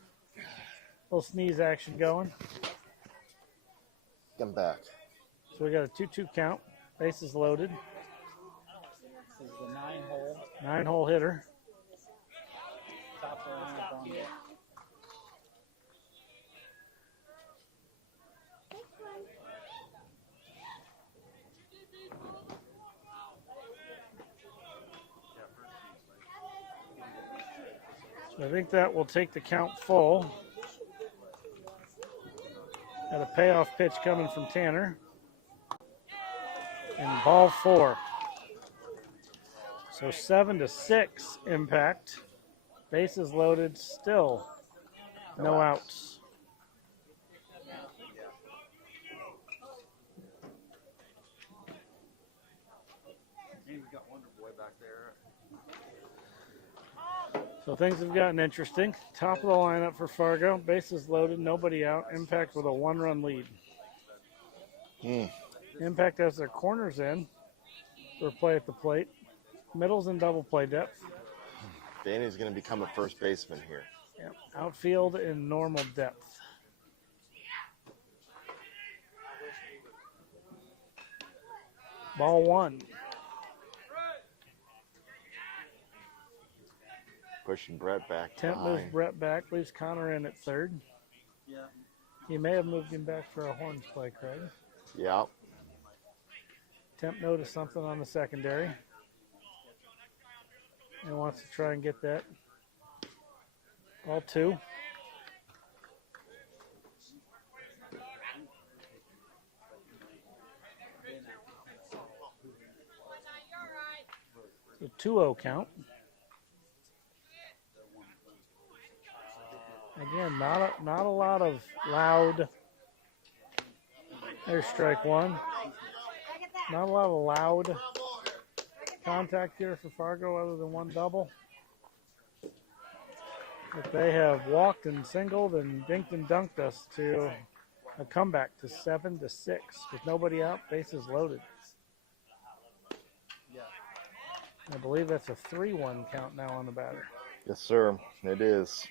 sneeze action going. Come back. So we got a 2-2 count. Bases loaded. This is the 9-hole. 9-hole hitter. Top of the lineup on it. So I think that will take the count full. Got a payoff pitch coming from Tanner. And ball 4. So 7-6 impact. Bases loaded, still no outs. He's got Wonder Boy back there. So things have gotten interesting. Top of the lineup for Fargo. Bases loaded, nobody out. Impact with a 1-run lead. Impact has their corners in for play at the plate. Middles and double play depth. Danny's going to become a first baseman here. Yep. Outfield in normal depth. Ball 1. Pushing Brett back. Temp moves behind. Brett back, leaves Connor in at third. Yeah. He may have moved him back for a horns play, Craig. Yep. Temp noticed something on the secondary and wants to try and get that. Ball 2. So 2-0 count. Again, not a lot of loud. There's strike 1. Not a lot of loud contact here for Fargo other than one double. But they have walked and singled and dinked and dunked us to a comeback to 7-6 with nobody out, bases loaded. I believe that's a 3-1 count now on the batter. Yes, sir. It is.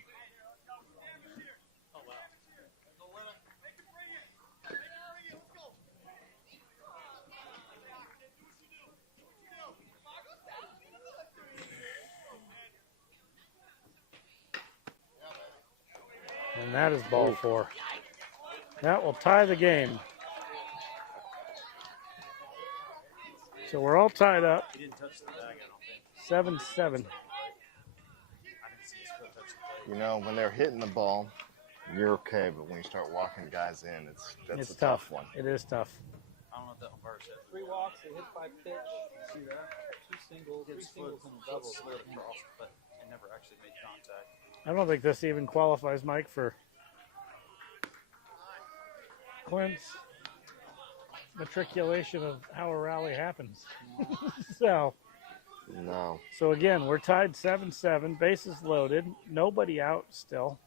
And that is ball 4. That will tie the game. So we're all tied up. He didn't touch the bag, I don't think. 7-7. I didn't see his foot touch the bag. You know, when they're hitting the ball, you're okay. But when you start walking guys in, that's It's a tough tough. one. It is tough. I don't know what the umpire said. 3 walks, they hit 5 pitch. See that? 2 singles, 3 singles and a double. Slid across, but it never actually made contact. I don't think this even qualifies, Mike, for Clint's matriculation of how a rally happens. So again, we're tied 7-7, bases loaded, nobody out still.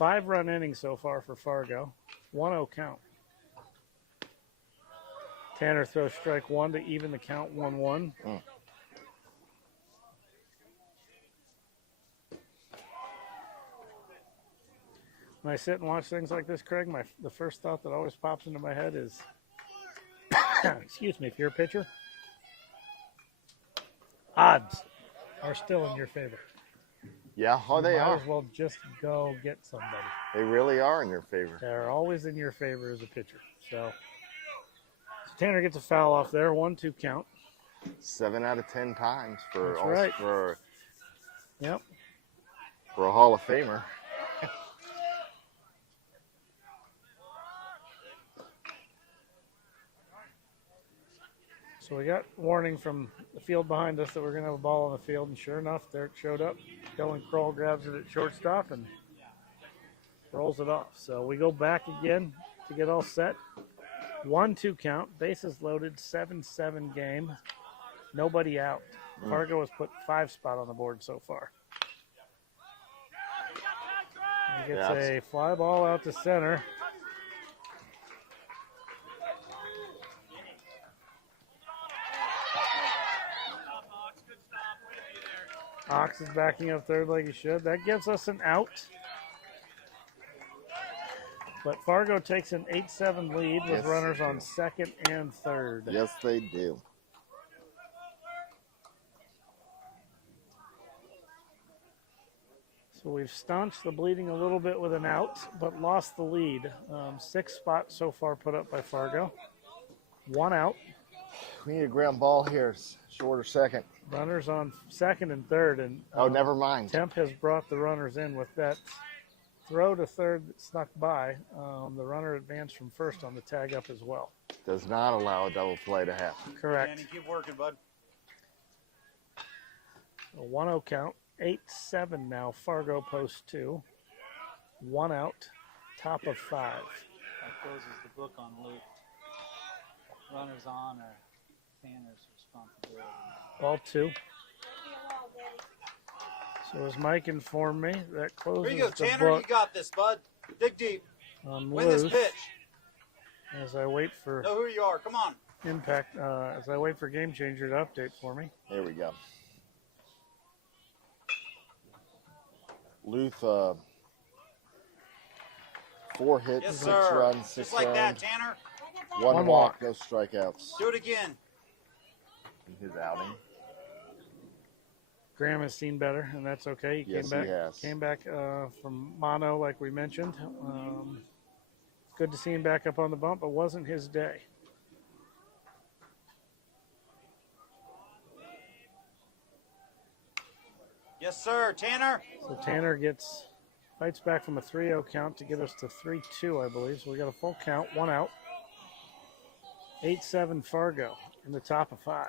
5-run innings so far for Fargo, 1-0 count. Tanner throws strike 1 to even the count 1-1. When I sit and watch things like this, Craig, the first thought that always pops into my head is, excuse me, if you're a pitcher, odds are still in your favor. Yeah, they Might are. as well just go get somebody. They really are in your favor. They're always in your favor as a pitcher. So Tanner gets a foul off there, 1-2 count. 7 out of 10 times for That's right. Yep. for a Hall of Famer. So we got warning from the field behind us that we're going to have a ball on the field, and sure enough, there it showed up. Dylan Kroll grabs it at shortstop and rolls it off. So we go back again to get all set. 1-2 count, bases loaded, 7-7 game, nobody out. Fargo has put 5 spot on the board so far. He gets a fly ball out to center. Ox is backing up third like he should. That gives us an out. But Fargo takes an 8-7 lead with runners on second and third. Yes, they do. So we've staunched the bleeding a little bit with an out, but lost the lead. 6 spots so far put up by Fargo. 1 out. We need a ground ball here, short or second. Runners on second and third. And never mind. Temp has brought the runners in with that throw to third that snuck by. The runner advanced from first on the tag up as well. Does not allow a double play to happen. Correct. Danny, keep working, bud. A 1-0 count. 8-7 now. Fargo Post 2. 1 out. Top of 5. That closes the book on Luke. Runners on are Tanner's responsibility. Ball 2. So as Mike informed me, that closes Here you go, the Tanner. book You got this, bud. Dig deep. on Win this loose pitch. as I wait for Know who you are. Come on. impact. As I wait for Game Changer to update for me. Here we go. Luth, 4 hits, Yes, 6 sir. runs, 6 Just like that, earned, Tanner. 1 walk, no strikeouts Do it again. in his outing. Graham has seen better, and that's okay. He Yes, came back. he has. Came back from mono, like we mentioned. Good to see him back up on the bump, but wasn't his day. Yes, sir, Tanner. So Tanner fights back from a 3-0 count to get us to 3-2, I believe. So we got a full count, 1 out. 8-7 Fargo in the top of 5.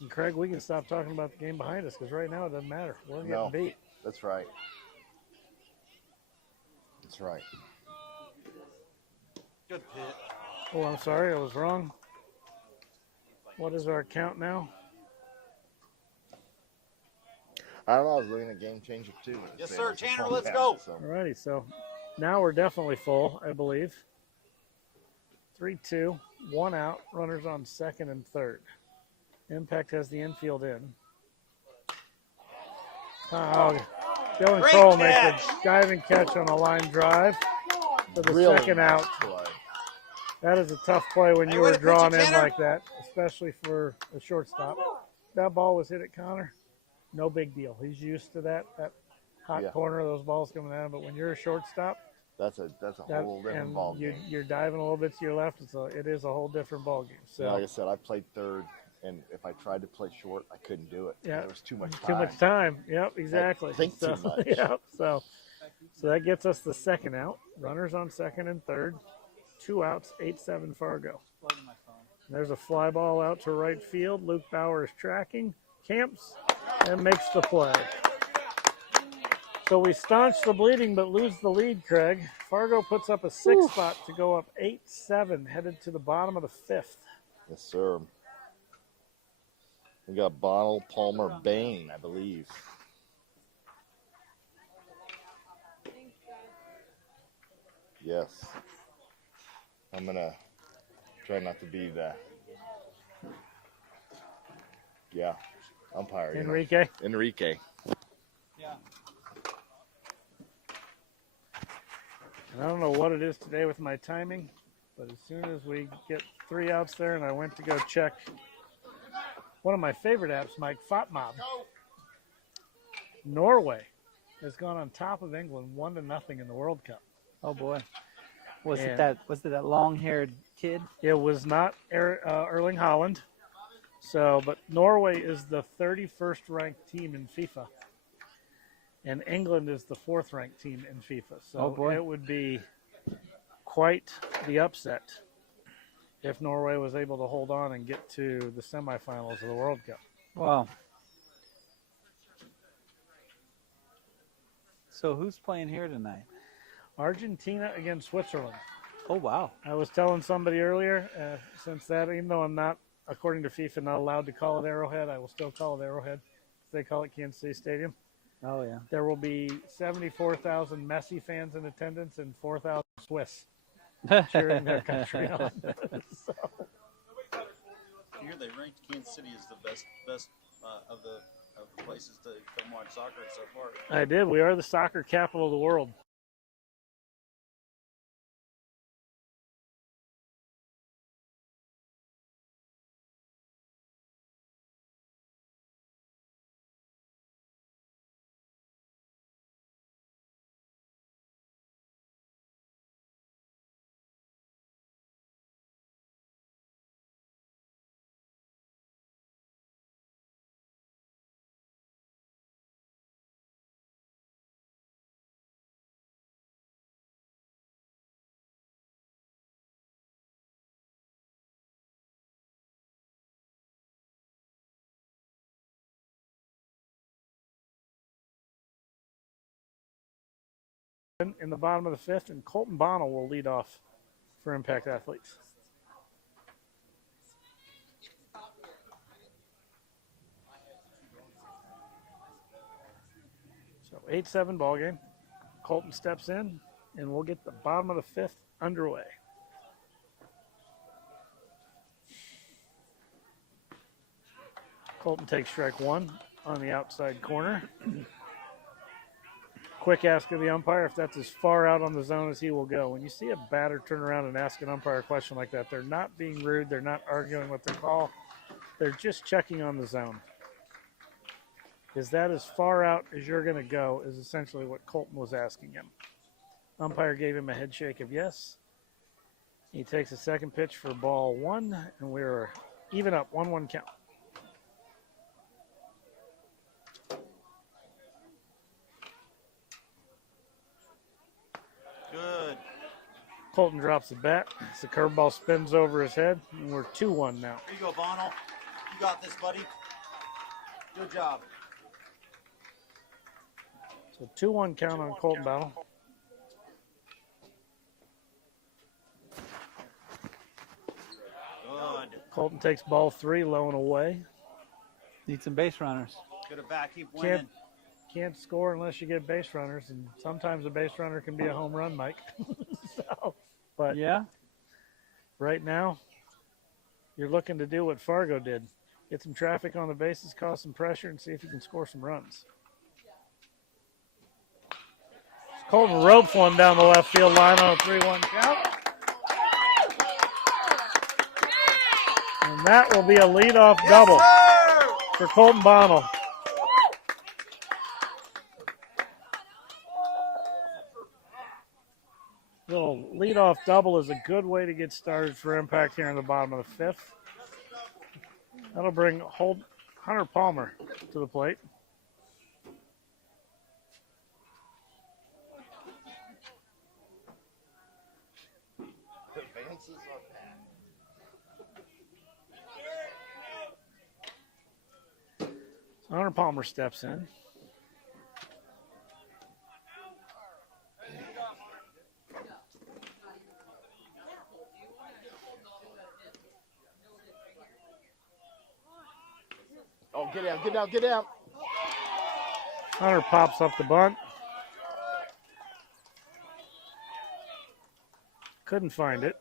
And Craig, we can stop talking about the game behind us because right now it doesn't matter. We're getting beat. That's right. That's right. Good pitch. Oh, I'm sorry, I was wrong. What is our count now? I don't know. I was looking at Game Changer too. Yes, Saying sir, it's a Tanner, full let's count, go. so. Alrighty, so now we're definitely full, I believe. 3-2, 1 out, runners on second and third. Impact has the infield in. Oh, Dylan Great Kroll makes a catch. diving catch on a line drive for the Really second out. nice play. That is a tough play when Hey, you way were to pitch drawn it, in Tanner. like that, especially for a shortstop. That ball was hit at Connor. No big deal. He's used to that hot Yeah. corner of those balls coming at him. But when you're a shortstop, That's a whole different and ball game. you're diving a little bit to your left, it is a whole different ball game. So Like I said, I played third, and if I tried to play short, I couldn't do it. Yeah. There was too much time. too much time. Yep, exactly. think too much. Yep. So So that gets us the second out. Runners on second and third. 2 outs, 8-7 Fargo. Flooding my phone. There's a fly ball out to right field. Luke Bauer is tracking, camps, and makes the play. So we staunch the bleeding but lose the lead, Craig. Fargo puts up a 6 spot to go up 8-7, headed to the bottom of the 5th. Yes, sir. We got Bonnell, Palmer, Bain, I believe. Yes. I'm going to try not to be the, umpire. you know. Enrique. Enrique. Yeah. And I don't know what it is today with my timing, but as soon as we get 3 outs there and I went to go check one of my favorite apps, Mike FOTMob, Norway has gone on top of England 1-0 in the World Cup. Oh boy. Was And- it that long-haired kid? It was not Erling Haaland. So, but Norway is the 31st ranked team in FIFA. And England is the 4th ranked team in FIFA. So Oh, boy. it would be quite the upset if Norway was able to hold on and get to the semifinals of the World Cup. Wow. So who's playing here tonight? Argentina against Switzerland. Oh wow. I was telling somebody earlier, since that, even though I'm not, according to FIFA, not allowed to call it Arrowhead, I will still call it Arrowhead. They call it Kansas City Stadium. Oh yeah. There will be 74,000 Messi fans in attendance and 4,000 Swiss cheering their country on. So, Here they ranked Kansas City as the best of the places to come watch soccer so far. I did. We are the soccer capital of the world. In the bottom of the 5th, and Colton Bonnell will lead off for Impact Athletes. So 8-7 ball game. Colton steps in, and we'll get the bottom of the 5th underway. Colton takes strike 1 on the outside corner. Quick ask of the umpire if that's as far out on the zone as he will go. When you see a batter turn around and ask an umpire a question like that, they're not being rude. They're not arguing with the call. They're just checking on the zone. Is that as far out as you're going to go is essentially what Colton was asking him. Umpire gave him a head shake of yes. He takes a second pitch for ball 1, and we're even up, 1-1 count. Good. Colton drops the bat. The curveball spins over his head, and we're 2-1 now. Here you go, Bonnell. You got this, buddy. Good job. So 2-1 count on Colton Bonnell. Good. Colton takes ball 3, low and away. Need some base runners. Good at bat. Keep winning. Can't score unless you get base runners, and sometimes a base runner can be a home run, Mike. But Yeah. right now, you're looking to do what Fargo did. Get some traffic on the bases, cause some pressure, and see if you can score some runs. Colton ropes one down the left field line on a 3-1 count. And that will be a leadoff double for Colton Bonnell. Little leadoff double is a good way to get started for Impact here in the bottom of the 5th. That'll bring Hunter Palmer to the plate. Hunter Palmer steps in. Oh, get out, get out, get out. Hunter pops up the bunt. Couldn't find it.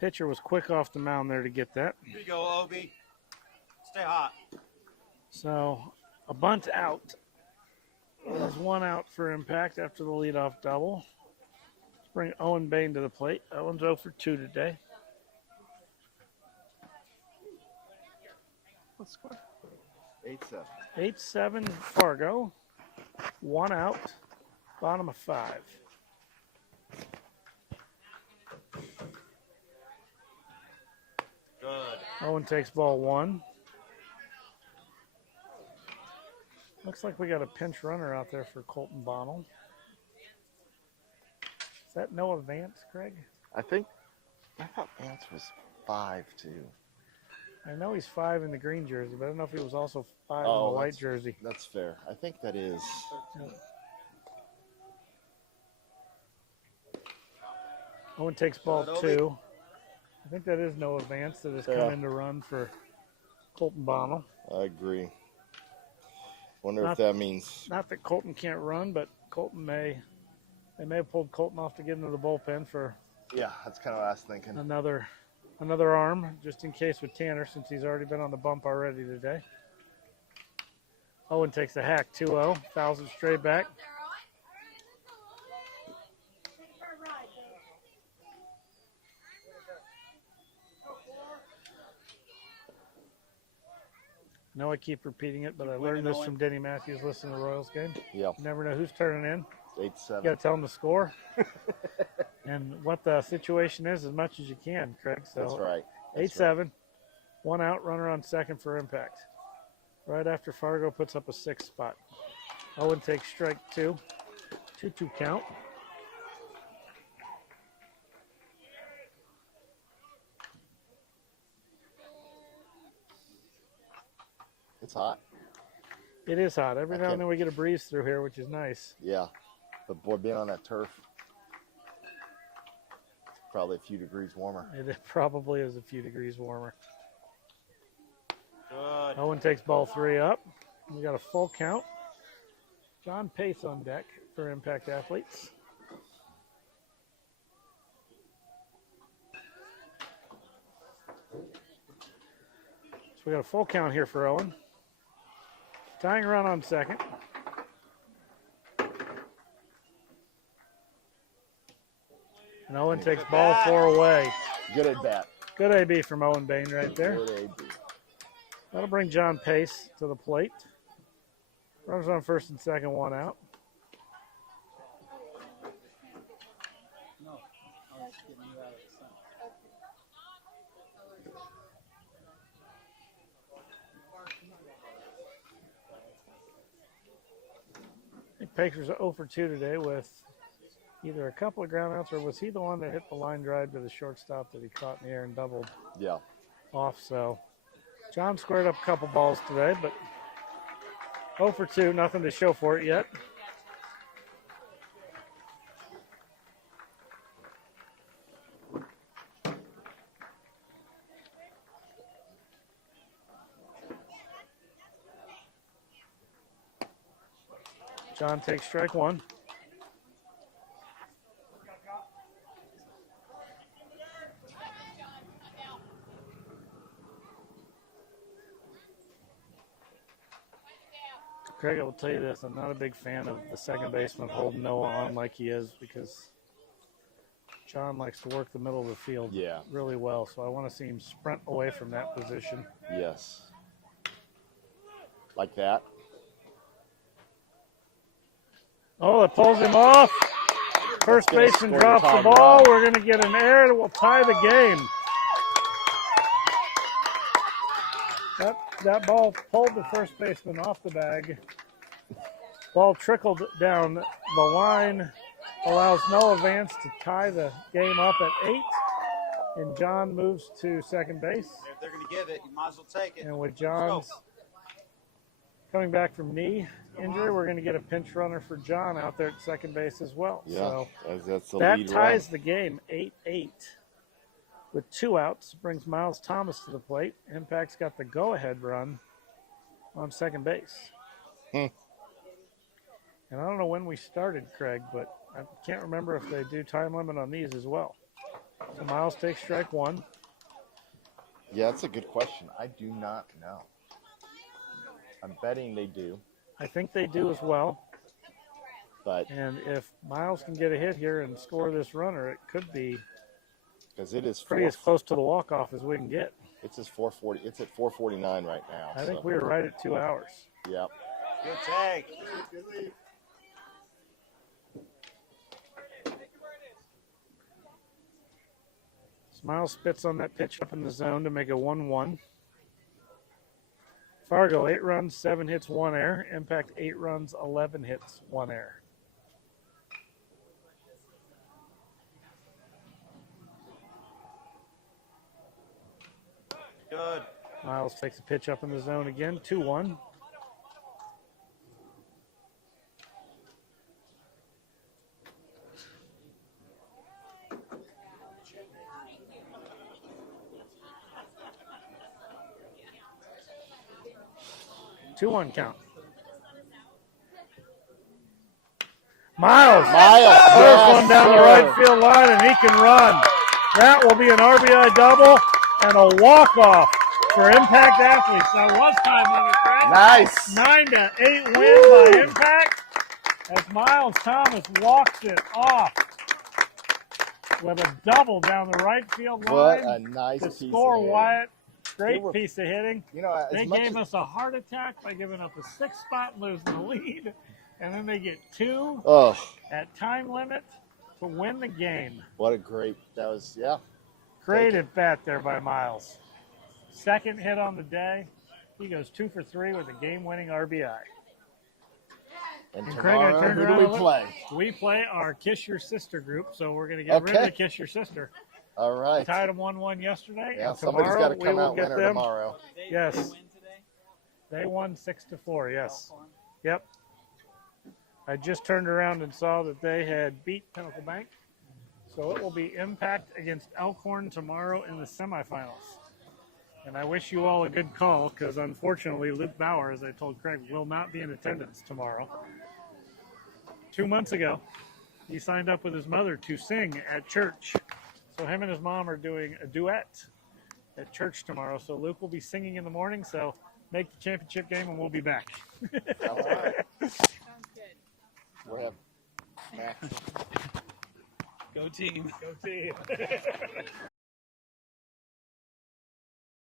Pitcher was quick off the mound there to get that. Here you go, Obi. Stay hot. So a bunt out. There's one out for Impact after the leadoff double. Let's bring Owen Bain to the plate. Owen's 0 for 2 today. What's the score? 8-7. 8-7 Fargo. One out. Bottom of 5. Good. Owen takes ball 1. Looks like we got a pinch runner out there for Colton Bonnell. Is that Noah Vance, Craig? I thought Vance was 5 too. I know he's 5 in the green jersey, but I don't know if he was also 5 in the white jersey. That's fair. I think that is. Owen takes ball Good, 2. I think that is Noah Vance that has come in to run for Colton Bonnell. I agree. Wonder Not- if that means. Not that Colton can't run, but they may have pulled Colton off to get into the bullpen for Yeah, that's kind of what I was thinking. another arm, just in case with Tanner, since he's already been on the bump already today. Owen takes a hack 2-0, fouls it straight back. I know I keep repeating it, but I learned this from Denny Matthews listening to the Royals game. Yeah, You never know who's turning in. 8-7. You got to tell them the score and what the situation is as much as you can, Craig. So That's right. 8-7, one out, runner on second for Impact. Right after Fargo puts up a 6 spot. Owen takes strike 2, 2-2 count. It's hot. It is hot. Every now and then we get a breeze through here, which is nice. Yeah, but boy, being on that turf, probably a few degrees warmer. It probably is a few degrees warmer. Good. Owen takes ball 3 up. We got a full count. John Pace on deck for Impact Athletes. So we got a full count here for Owen. Tying run on second. And Owen takes ball 4 away. Good at bat. Good AB from Owen Bain right there. Good AB. That'll bring John Pace to the plate. Runners on first and second, one out. No, I was getting you out of the sun. I think Pacer's 0 for 2 today with either a couple of ground outs, or was he the one that hit the line drive to the shortstop that he caught in the air and doubled Yeah. off? So John squared up a couple balls today, but 0 for 2, nothing to show for it yet. John takes strike 1. Craig, I will tell you this, I'm not a big fan of the second baseman holding Noah on like he is, because John likes to work the middle of the field really well, so I want to see him sprint away from that position. Yes. Like that. Oh, it pulls him off. First baseman drops the ball. We're going to get an error that will tie the game. That ball pulled the first baseman off the bag. Ball trickled down the line allows no advance to tie the game up at 8. And John moves to second base. If they're going to give it, you might as well take it. And with John's coming back from knee injury, we're going to get a pinch runner for John out there at second base as well. Yeah, so that's the that lead ties run. the game 8-8. With 2 outs, brings Miles Thomas to the plate. Impact's got the go-ahead run on second base. And I don't know when we started, Craig, but I can't remember if they do time limit on these as well. So Miles takes strike 1. Yeah, that's a good question. I do not know. I'm betting they do. I think they do as well. But And if Miles can get a hit here and score this runner, it could be because it is pretty as close to the walk-off as we can get. it's at 4:40. It's at 4:49 right now. I think so. we were right at 2 hours. Yep. Good tag. Miles spits on that pitch up in the zone to make it 1-1. Fargo, 8 runs, 7 hits, 1 error. Impact, 8 runs, 11 hits, 1 error. Good. Miles takes a pitch up in the zone again, 2-1. Two-one count. Miles. First one down the right field line, and he can run. That will be an RBI double and a walk-off for Impact Athletes. That was time limit, Craig. Nice. 9-8 win by Impact as Miles Thomas walks it off with a double down the right field line. What a nice to piece score of hitting. Wyatt. Great were- piece of hitting. You know, as They much gave as, us a heart attack by giving up a 6th spot and losing the lead. And then they get 2 oh, at time limit to win the game. what a great, that was, yeah. Great Take it. at bat there by Miles. Second hit on the day. He goes 2 for 3 with a game-winning RBI. And And Craig, I tomorrow, turned who do around we and looked. play? We play our Kiss Your Sister group, so we're going to get rid of Okay. the Kiss Your Sister. All right. Tied them 1-1 yesterday. Yeah, and somebody's tomorrow got to we come will out get winner them. tomorrow. Yes. They win today? They won 6-4, yes. Elkhorn? Yep. I just turned around and saw that they had beat Pinnacle Bank. So it will be Impact against Elkhorn tomorrow in the semifinals. And I wish you all a good call because unfortunately Luke Bauer, as I told Craig, will not be in attendance tomorrow. 2 months ago, he signed up with his mother to sing at church. So him and his mom are doing a duet at church tomorrow. So Luke will be singing in the morning. So make the championship game and we'll be back. All right. Sounds good. We'll have Max. Go team. Go team.